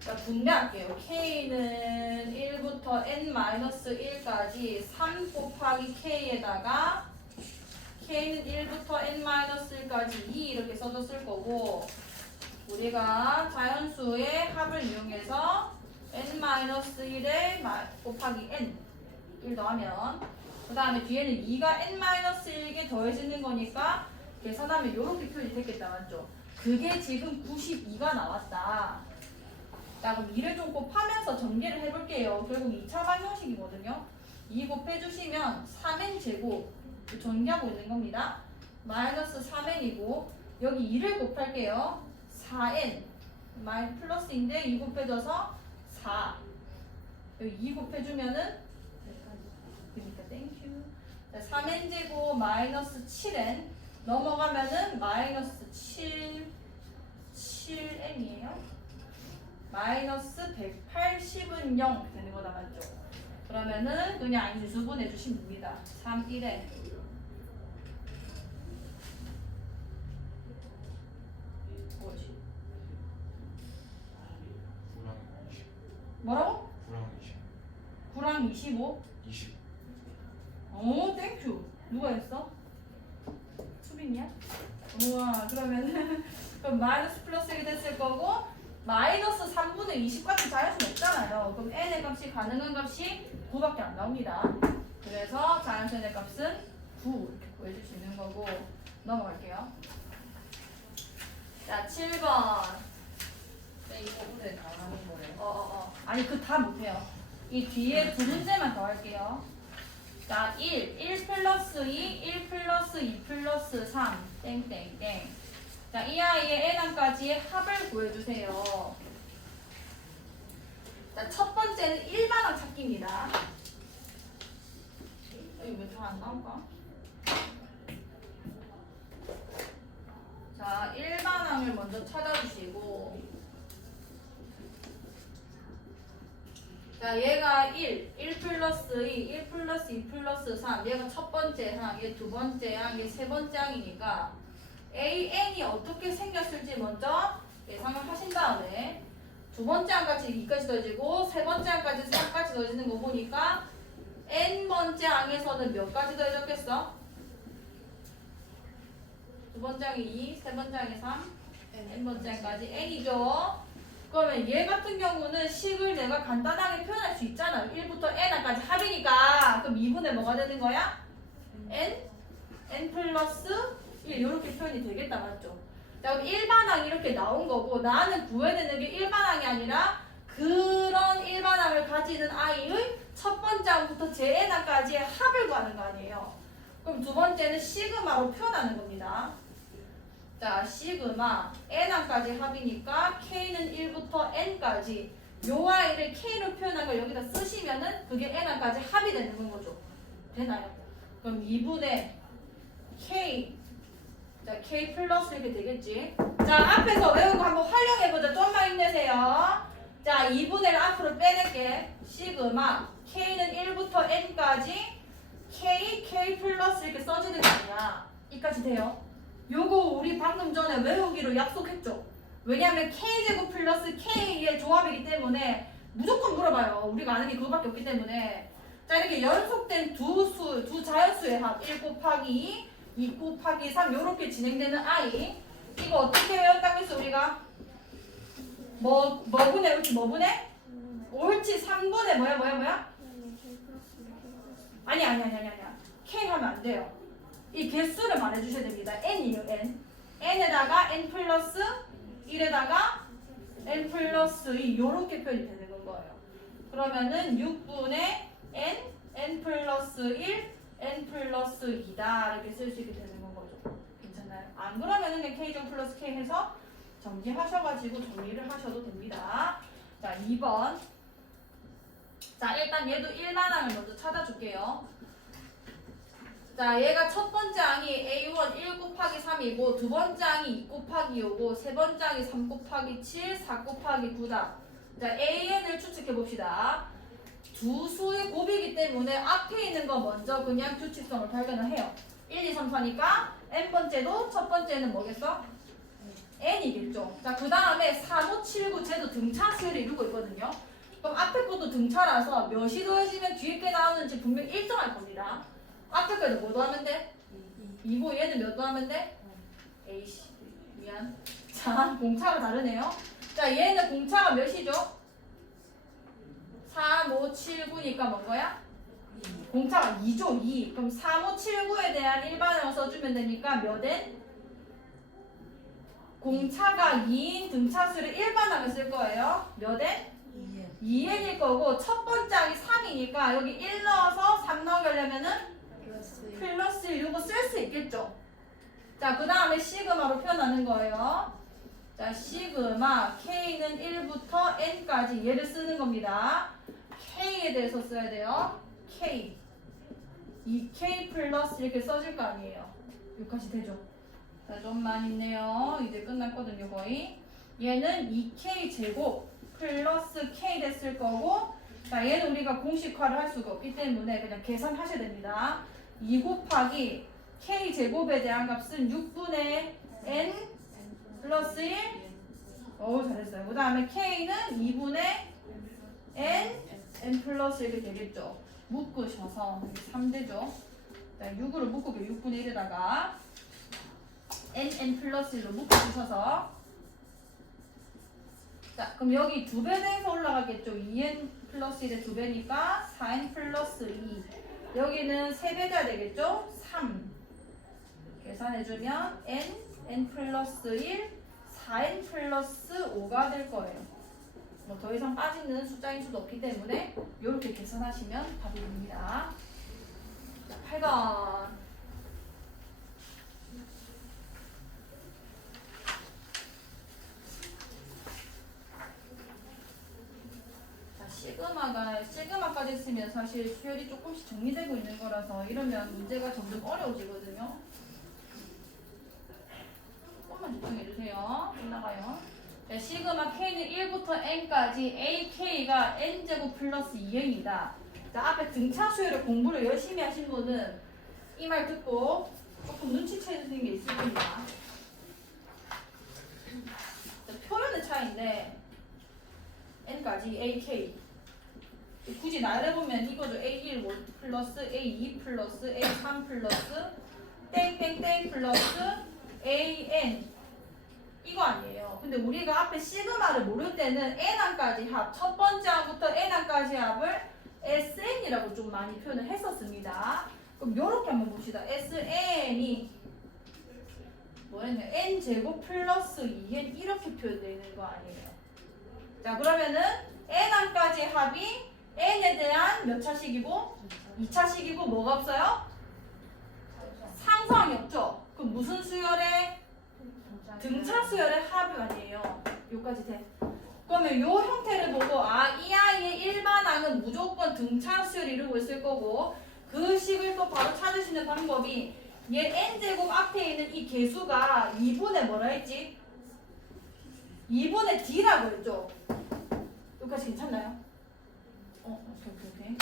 자, 분배할게요. K는 1부터 N-1까지 3 곱하기 K에다가 K는 1부터 N-1까지 2 이렇게 써줬을 거고 우리가 자연수의 합을 이용해서 N-1에 곱하기 N 1 더하면 그 다음에 뒤에는 2가 N-1개 더해지는 거니까 계산하면 이렇게 표현이 됐겠다 맞죠? 그게 지금 92가 나왔다. 자 그럼 2를 좀 곱하면서 전개를 해볼게요. 결국 2차 방정식이거든요. 2 곱해주시면 3n제곱 전개하고 있는 겁니다. 마이너스 3n이고 여기 2를 곱할게요. 4n 플러스인데 2 곱해져서 4 여기 2 곱해주면은 그러니까 땡큐. 자, 3n제곱 마이너스 7n 넘어가면은 마이너스 7n이에요. 마이너스 180은 0 되는 거다 맞죠? 그러면은 그냥 인수분 해주시면 됩니다. 3, 1에 뭐지? 뭐라고? 9랑 25? 20. 오 땡큐. 누가 했어? 수빈이야? 우와 그러면은 그럼 마이너스 플러스 1이 됐을 거고 마이너스 3분의 20 같은 자연수는 없잖아요. 그럼 n의 값이 가능한 값이 9밖에 안 나옵니다. 그래서 자연수 n의 값은 9 이렇게 구해줄 수 있는 거고 넘어갈게요. 자 7번 이거 오늘 다 하는 거예요. 아니 그 다 못해요. 이 뒤에 두 문제만 더 할게요. 자 1 플러스 2 1 플러스 2 플러스 3 땡땡땡 자, 이 아이의 n항까지의 합을 구해주세요. 자, 첫 번째는 일반항 찾기입니다. 이거 왜 다 안 나올까? 자, 일반항을 먼저 찾아주시고 자, 얘가 1 플러스 2, 1 플러스 2 플러스 3 얘가 첫 번째 항, 얘 두 번째 항, 얘 세 번째 항이니까 AN이 어떻게 생겼을지 먼저 예상을 하신 다음에 두 번째 항까지 2까지 더해지고 세 번째 항까지 3까지 더해지는 거 보니까 N번째 항에서는 몇 가지 더해졌겠어? 두 번째 항이 2, 세 번째 항이 3, N번째 항까지 N이죠. 그러면 얘 같은 경우는 식을 내가 간단하게 표현할 수 있잖아. 1부터 N까지 합이니까 그럼 2분의 뭐가 되는 거야? N 플러스 1 이렇게 표현이 되겠다 맞죠? 자 그럼 일반항 이렇게 나온 거고 나는 구해야 되는 게 일반항이 아니라 그런 일반항을 가지는 아이의 첫 번째 항부터 제n항까지의 합을 구하는 거 아니에요. 그럼 두 번째는 시그마로 표현하는 겁니다. 자 시그마 n항까지 합이니까 k는 1부터 n까지 요 아이를 k로 표현한 걸 여기다 쓰시면은 그게 n항까지 합이 되는 거죠. 되나요? 그럼 2분의 k 자, K 플러스 이렇게 되겠지. 자, 앞에서 외우고 한번 활용해보자. 좀만 힘내세요. 자, 2분의 1 앞으로 빼낼게. 시그마 K는 1부터 N까지 K 플러스 이렇게 써지는 거 아니야. 이까지 돼요. 요거 우리 방금 전에 외우기로 약속했죠. 왜냐하면 K제곱 플러스 K의 조합이기 때문에 무조건 물어봐요. 우리가 아는 게 그거밖에 없기 때문에. 자, 이렇게 연속된 두 자연수의 합 1 곱하기 2, 2 곱하기 3 요렇게 진행되는 I. 이거 어떻게 외웠다고 했어 우리가? 뭐분의 옳지 뭐분의? 옳지 3분의 뭐야? 아니야. K 하면 안 돼요. 이 개수를 말해주셔야 됩니다. N이요, N. N에다가 N 플러스 1에다가 N 플러스 2 요렇게 표현이 되는 거예요. 그러면은 6분의 N, N 플러스 1, N 플러스 2다 이렇게 쓸 수 있게 되는 건 거죠. 괜찮나요? 안 그러면은 그냥 K제곱 플러스 K 해서 정리하셔가지고 정리를 하셔도 됩니다. 자, 2번. 자, 일단 얘도 1만항을 먼저 찾아줄게요. 자, 얘가 첫 번째 항이 A1 1 곱하기 3이고 두 번째 항이 2 곱하기 5고 세 번째 항이 3 곱하기 7, 4 곱하기 9다. 자, AN을 추측해 봅시다. 두 수의 곱이기 때문에 앞에 있는 거 먼저 그냥 규칙성을 발견을 해요. 1, 2, 3, 4니까 n번째도 첫 번째는 뭐겠어? n이겠죠. 자, 그 다음에 3, 5, 7, 9 쟤도 등차수를 이루고 있거든요. 그럼 앞에 것도 등차라서 몇이 더해지면 뒤에 게 나오는지 분명히 일정할 겁니다. 앞에 거에도 뭐 더하면 돼? 2고 얘는 몇 더하면 돼? 에이씨 미안. 자, 공차가 다르네요. 자, 얘는 공차가 몇이죠? 3, 5, 7, 9니까 뭔 거야? 공차가 2죠, 2. 그럼 3, 5, 7, 9에 대한 일반어를 써주면 되니까 몇 n? 공차가 2인 등차수를 일반항을 쓸 거예요. 몇 n? 2n일 거고 첫 번째 항이 3이니까 여기 1 넣어서 3 나오게 하려면은 플러스 1 이거 쓸 수 있겠죠. 자, 그 다음에 시그마로 표현하는 거예요. 자, 시그마 K는 1부터 N까지 얘를 쓰는 겁니다. K에 대해서 써야 돼요. K 이 K 플러스 이렇게 써질 거 아니에요. 여기까지 되죠. 자, 좀만 있네요. 이제 끝났거든요 거의. 얘는 2K 제곱 플러스 K 됐을 거고, 자, 얘는 우리가 공식화를 할 수가 없기 때문에 그냥 계산하셔야 됩니다. 2 곱하기 K 제곱에 대한 값은 6분의 N 플러스 1. 오, 잘했어요. 그 다음에 K는 2분의 N 플러스 이렇게 되겠죠. 묶으셔서 3되죠. 6으로 묶을게요. 6분의 1에다가 N 플러스 1로 묶어주셔서, 자, 그럼 여기 2배 돼서 올라가겠죠. 2n 플러스 1의 2배니까 4n 플러스 2. 여기는 3배 돼야 되겠죠. 3. 계산해주면 n 플러스 1, 4n 플러스 5가 될 거예요. 뭐 더 이상 빠지는 숫자인 수도 없기 때문에 이렇게 계산하시면 답이 됩니다. 자, 8번. 시그마까지 쓰면 사실 수열이 조금씩 정리되고 있는 거라서 이러면 문제가 점점 어려워지거든요. 조금만 집중해주세요. 끝나가요. 자, 시그마 K는 1부터 N까지 AK가 N제곱 플러스 2N이다. 자, 앞에 등차 수열의 공부를 열심히 하신 분은 이 말 듣고 조금 눈치채는 게 있을 겁니다. 자, 표현의 차이인데 N까지 AK 굳이 나열해보면 이거죠. A1 플러스 A2 플러스 A3 플러스 땡땡땡 플러스 AN 이거 아니에요. 근데 우리가 앞에 시그마를 모를 때는 N항까지 합, 첫 번째 항부터 N항까지 합을 SN이라고 좀 많이 표현을 했었습니다. 그럼 요렇게 한번 봅시다. SN이 뭐였냐? N제곱 플러스 2N 이렇게 표현되어 있는 거 아니에요. 자, 그러면은 N항까지 합이 N에 대한 몇 차식이고 2차식이고 뭐가 없어요? 상수항이 없죠. 그럼 무슨 수열의? 등차 수열의 합이 아니에요. 여기까지 돼. 그러면 요 형태를 보고 이 아이의 일반항은 무조건 등차 수열을 이루고 있을 거고, 그 식을 또 바로 찾으시는 방법이 얘 n제곱 앞에 있는 이 개수가 2분의 뭐라 했지? 2분의 d라고 했죠? 여기까지 괜찮나요? 오케이.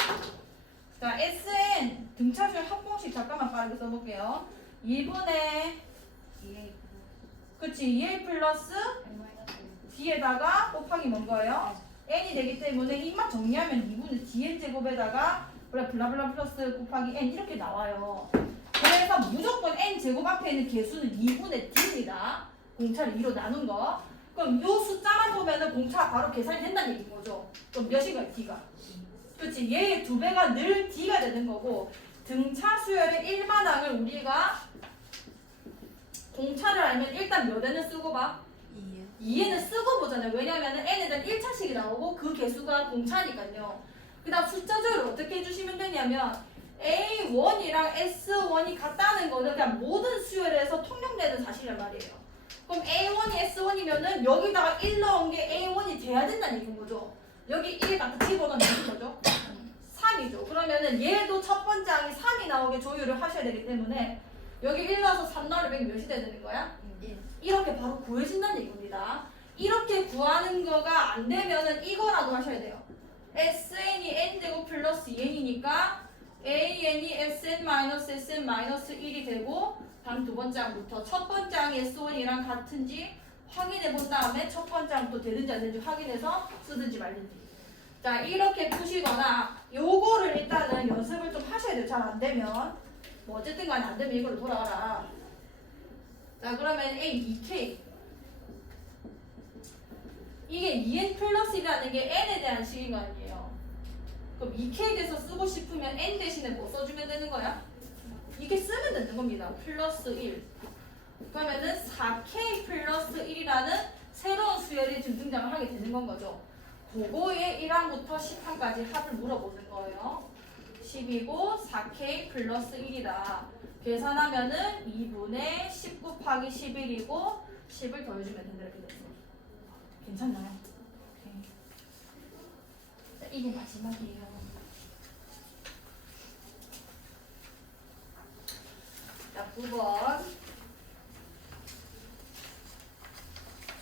자, SN 등차수열 합공식 잠깐만 빠르게 써볼게요. 2분의 그치 2a 플러스 d에다가 곱하기 뭔 거예요? n이 되기 때문에 입만 정리하면 2분의 dn 제곱에다가 블라블라 플러스 곱하기 n 이렇게 나와요. 그래서 무조건 n 제곱 앞에 있는 개수는 2분의 d입니다. 공차를 2로 나눈 거. 그럼 요 숫자만 보면은 공차가 바로 계산이 된다는 얘기인 거죠. 그럼 몇인가요? d가. 그렇지. 얘의 2배가 늘 d가 되는 거고 등차 수열의 일반항을 우리가 공차를 알면 일단 몇 n을 쓰고 봐? 2n을 쓰고 보잖아요. 왜냐면은 n에 대한 1차식이 나오고 그 개수가 공차니까요. 그 다음 숫자 조율을 어떻게 해주시면 되냐면 A1이랑 S1이 같다는 거는 그냥 모든 수열에서 통용되는 사실이란 말이에요. 그럼 A1이 S1이면은 여기다가 1 넣은 게 A1이 돼야 된다는 얘기인 거죠. 여기 1 갖다 집어넣으면 무슨 거죠? 3이죠. 그러면은 얘도 첫 번째 항이 3이 나오게 조율을 하셔야 되기 때문에 여기 1 넣어서 3 넣으면 몇이 돼야 되는 거야? 이렇게 바로 구해진다는 얘기입니다. 이렇게 구하는 거가 안 되면은 이거라도 하셔야 돼요. SN이 n제곱 플러스 2n이니까 AN이 SN-SN-1이 되고 다음 두 번째 항부터 첫 번째 항이 S1이랑 같은지 확인해 본 다음에 첫 번째 항부터 되는지 안 되는지 확인해서 쓰든지 말든지. 자, 이렇게 푸시거나 요거를 일단은 연습을 좀 하셔야 돼요. 잘 안 되면 뭐 어쨌든 간에 안 되면 이걸로 돌아가라. 자, 그러면 A, 2K 이게 2n 플러스라는 게 n에 대한 식인 거 아니에요. 그럼 2K 돼서 쓰고 싶으면 n 대신에 뭐 써주면 되는 거야? 이렇게 쓰면 되는 겁니다. 플러스 1 그러면은 4K 플러스 1이라는 새로운 수열이 지금 등장을 하게 되는 건 거죠. 그거의 1항부터 10항까지 합을 물어보는 거예요. 10이고 4K 플러스 1이다. 계산하면은 2분의 10 곱하기 11이고 10을 더해주면 된다 이렇게 됐어요. 괜찮나요? 오케이. 자, 이게 마지막이에요. 자, 9번.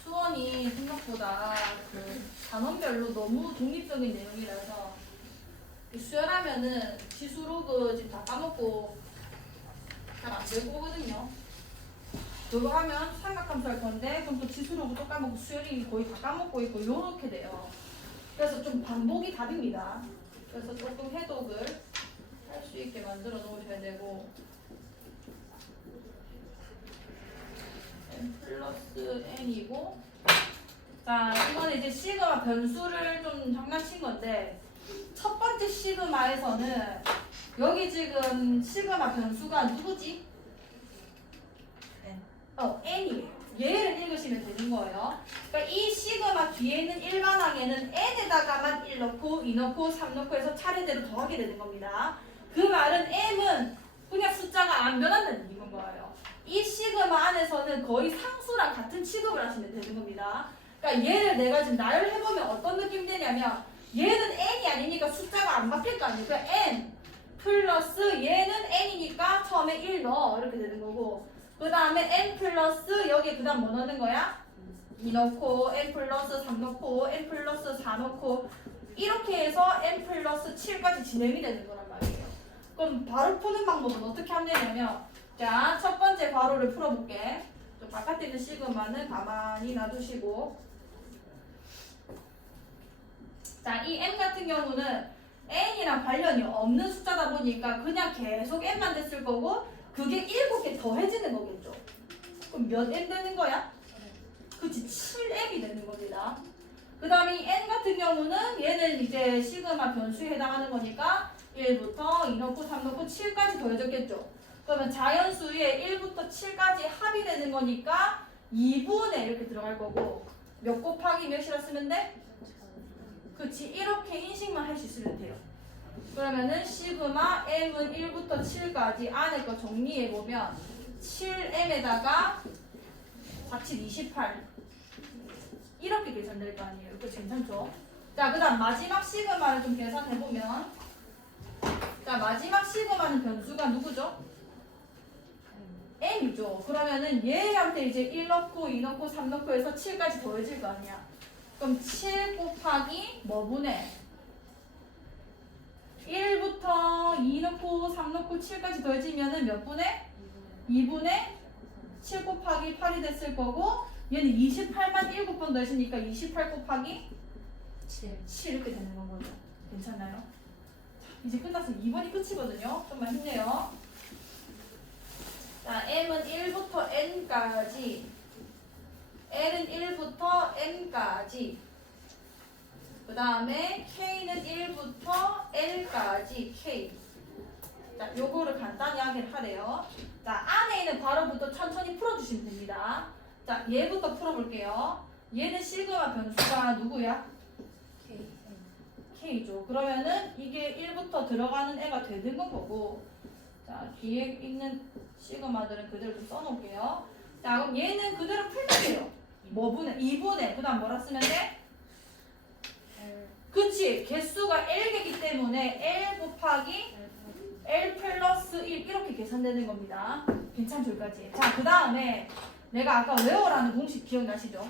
수원이 생각보다 그 단원별로 너무 독립적인 내용이라서 수열하면은 지수로그 지금 다 까먹고 잘 안 되고 오거든요. 그거 하면 삼각함수 할 건데 그럼 또 지수로그 또 까먹고 수열이 거의 다 까먹고 있고 요렇게 돼요. 그래서 좀 반복이 답입니다. 그래서 조금 해독을 할 수 있게 만들어 놓으셔야 되고 n 플러스 n이고 자 이거는 이제 시그마 변수를 좀 장난친 건데 첫 번째 시그마에서는 여기 지금 시그마 변수가 누구지? n이에요. 얘를 읽으시면 되는 거예요. 그러니까 이 시그마 뒤에 있는 일반항에는 n에다가만 1 넣고 2 넣고 3 넣고 해서 차례대로 더하게 되는 겁니다. 그 말은 m은 그냥 숫자가 안 변한다는 얘기인 거예요. 이 시그마 안에서는 거의 상수랑 같은 취급을 하시면 되는 겁니다. 그러니까 얘를 내가 지금 나열해보면 어떤 느낌이 되냐면 얘는 n이 아니니까 숫자가 안 바뀔 거 아니에요. 그러니까 n 플러스 얘는 n이니까 처음에 1 넣어 이렇게 되는 거고 그 다음에 n 플러스 여기에 그 다음 뭐 넣는 거야? 2 넣고 n 플러스 3 넣고 n 플러스 4 넣고 이렇게 해서 n 플러스 7까지 진행이 되는 거란 말이에요. 그럼 바로 푸는 방법은 어떻게 하면 되냐면 자, 첫 번째 괄호를 풀어볼게. 저 바깥에 있는 시그마는 가만히 놔두시고 자, 이 n 같은 경우는 n이랑 관련이 없는 숫자다 보니까 그냥 계속 n만 됐을 거고 그게 7개 더해지는 거겠죠. 그럼 몇 n 되는 거야? 그치, 7n이 되는 겁니다. 그 다음에 이 n 같은 경우는 얘는 이제 시그마 변수에 해당하는 거니까 1부터 2 넣고 3 넣고 7까지 더해졌겠죠. 그러면 자연수에 1부터 7까지 합이 되는 거니까 2분의 이렇게 들어갈 거고 몇 곱하기 몇이라 쓰면 돼? 그치, 이렇게 인식만 할 수 있으면 돼요. 그러면은 시그마 m은 1부터 7까지 안에 거 정리해보면 7m에다가 47, 28 이렇게 계산될 거 아니에요. 이거 괜찮죠? 자, 그 다음 마지막 시그마를 좀 계산해보면 자, 마지막 시그마는 변수가 누구죠? m이죠. 그러면은 얘한테 이제 1 넣고 2 넣고 3 넣고 해서 7까지 더해질 거 아니야. 그럼 7 곱하기 뭐분의 1부터 2 넣고 3 넣고 7까지 더해지면은 몇 분의? 2분의 7 곱하기 8이 됐을 거고 얘는 28만 7번 더했으니까 28 곱하기 7 이렇게 되는 건 거죠. 괜찮나요? 이제 끝났으면 2번이 끝이거든요. 좀만 힘내요. 자, m은 1부터 n까지 l은 1부터 n까지 그 다음에 k는 1부터 l까지 k. 자, 요거를 간단히 하긴 하래요. 자, 안에 있는 괄호부터 천천히 풀어주시면 됩니다. 자, 얘부터 풀어볼게요. 얘는 시그마 변수가 누구야? k죠. 그러면은 이게 1부터 들어가는 애가 되는 건 거고, 자, 뒤에 있는 시그마들은 그대로 좀 써놓을게요. 자, 그럼 얘는 그대로 풀면 돼요. 뭐분의? 2분의. 그 다음 뭐라 쓰면 돼? 그치. 개수가 L개기 때문에 L 곱하기 L 플러스 1 이렇게 계산되는 겁니다. 괜찮죠, 여기까지? 자, 그 다음에 내가 아까 외워라는 공식 기억나시죠?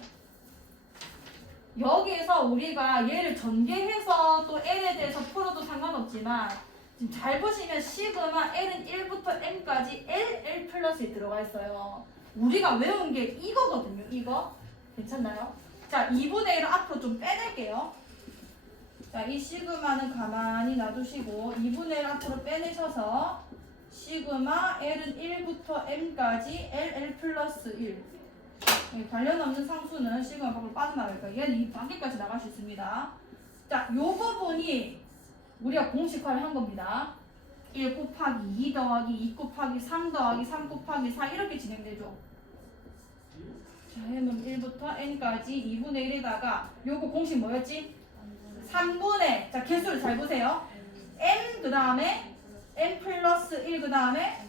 여기에서 우리가 얘를 전개해서 또 L에 대해서 풀어도 상관없지만 지금 잘 보시면 시그마 L은 1부터 M까지 L 플러스에 들어가 있어요. 우리가 외운 게 이거거든요. 이거. 괜찮나요? 자, 2분의 1을 앞으로 좀 빼낼게요. 자, 이 시그마는 가만히 놔두시고 2분의 1 앞으로 빼내셔서 시그마 L은 1부터 M까지 LL 플러스 1. 관련 없는 상수는 시그마 밖으로 빠져나갈 거예요. 얘는 이 밖에까지 나갈 수 있습니다. 자, 요 부분이 우리가 공식화를 한 겁니다. 1 곱하기 2 더하기 2 곱하기 3 더하기 3 곱하기 4 이렇게 진행되죠. 자, 얘는 1부터 n까지 2분의 1에다가 요거 공식 뭐였지? 3분의, 자, 개수를 잘 보세요. n 그 다음에 n 플러스 1 그 다음에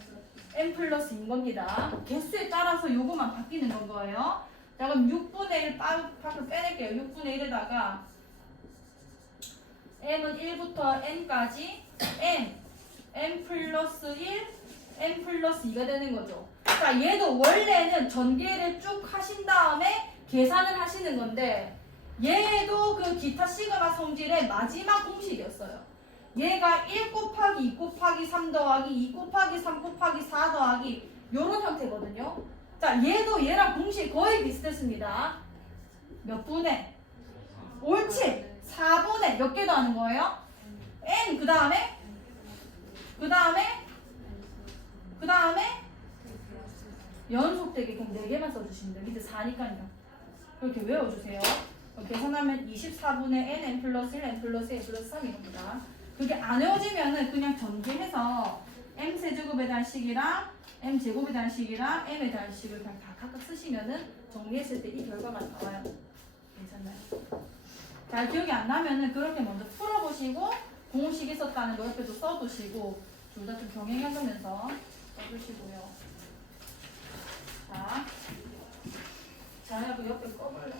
n 플러스 2인 겁니다. 개수에 따라서 요거만 바뀌는 건 거예요. 자, 그럼 6분의 1 밖으로 빼낼게요. 6분의 1에다가 m은 1부터 n까지 n 플러스 1, n 플러스 2가 되는 거죠. 자, 얘도 원래는 전개를 쭉 하신 다음에 계산을 하시는 건데 얘도 그 기타 시그마 성질의 마지막 공식이었어요. 얘가 1 곱하기 2 곱하기 3 더하기 2 곱하기 3 곱하기 4 더하기 요런 형태거든요. 자, 얘도 얘랑 공식 거의 비슷했습니다. 몇 분의? 옳지! 4분의 몇 개 더하는 거예요? n 그 다음에 연속되게 그럼 4개만 써주시면 돼요. 밑에 4니까요. 그렇게 외워주세요. 계산하면 24분의 n 플러스 1, n 플러스 1, 플러스 3이겁니다. 그게 안 외워지면은 그냥 전개해서 m 세제곱에 대한 식이랑 m 제곱에 대한 식이랑 m에 대한 식을 그냥 다 각각 쓰시면은 정리했을 때 이 결과가 나와요. 괜찮나요? 잘 기억이 안 나면은 그렇게 먼저 풀어보시고 공식 있었다는 거 옆에도 써두시고 둘 다 좀 병행해보면서 써주시고요. 자, 그 옆에 꺼볼래?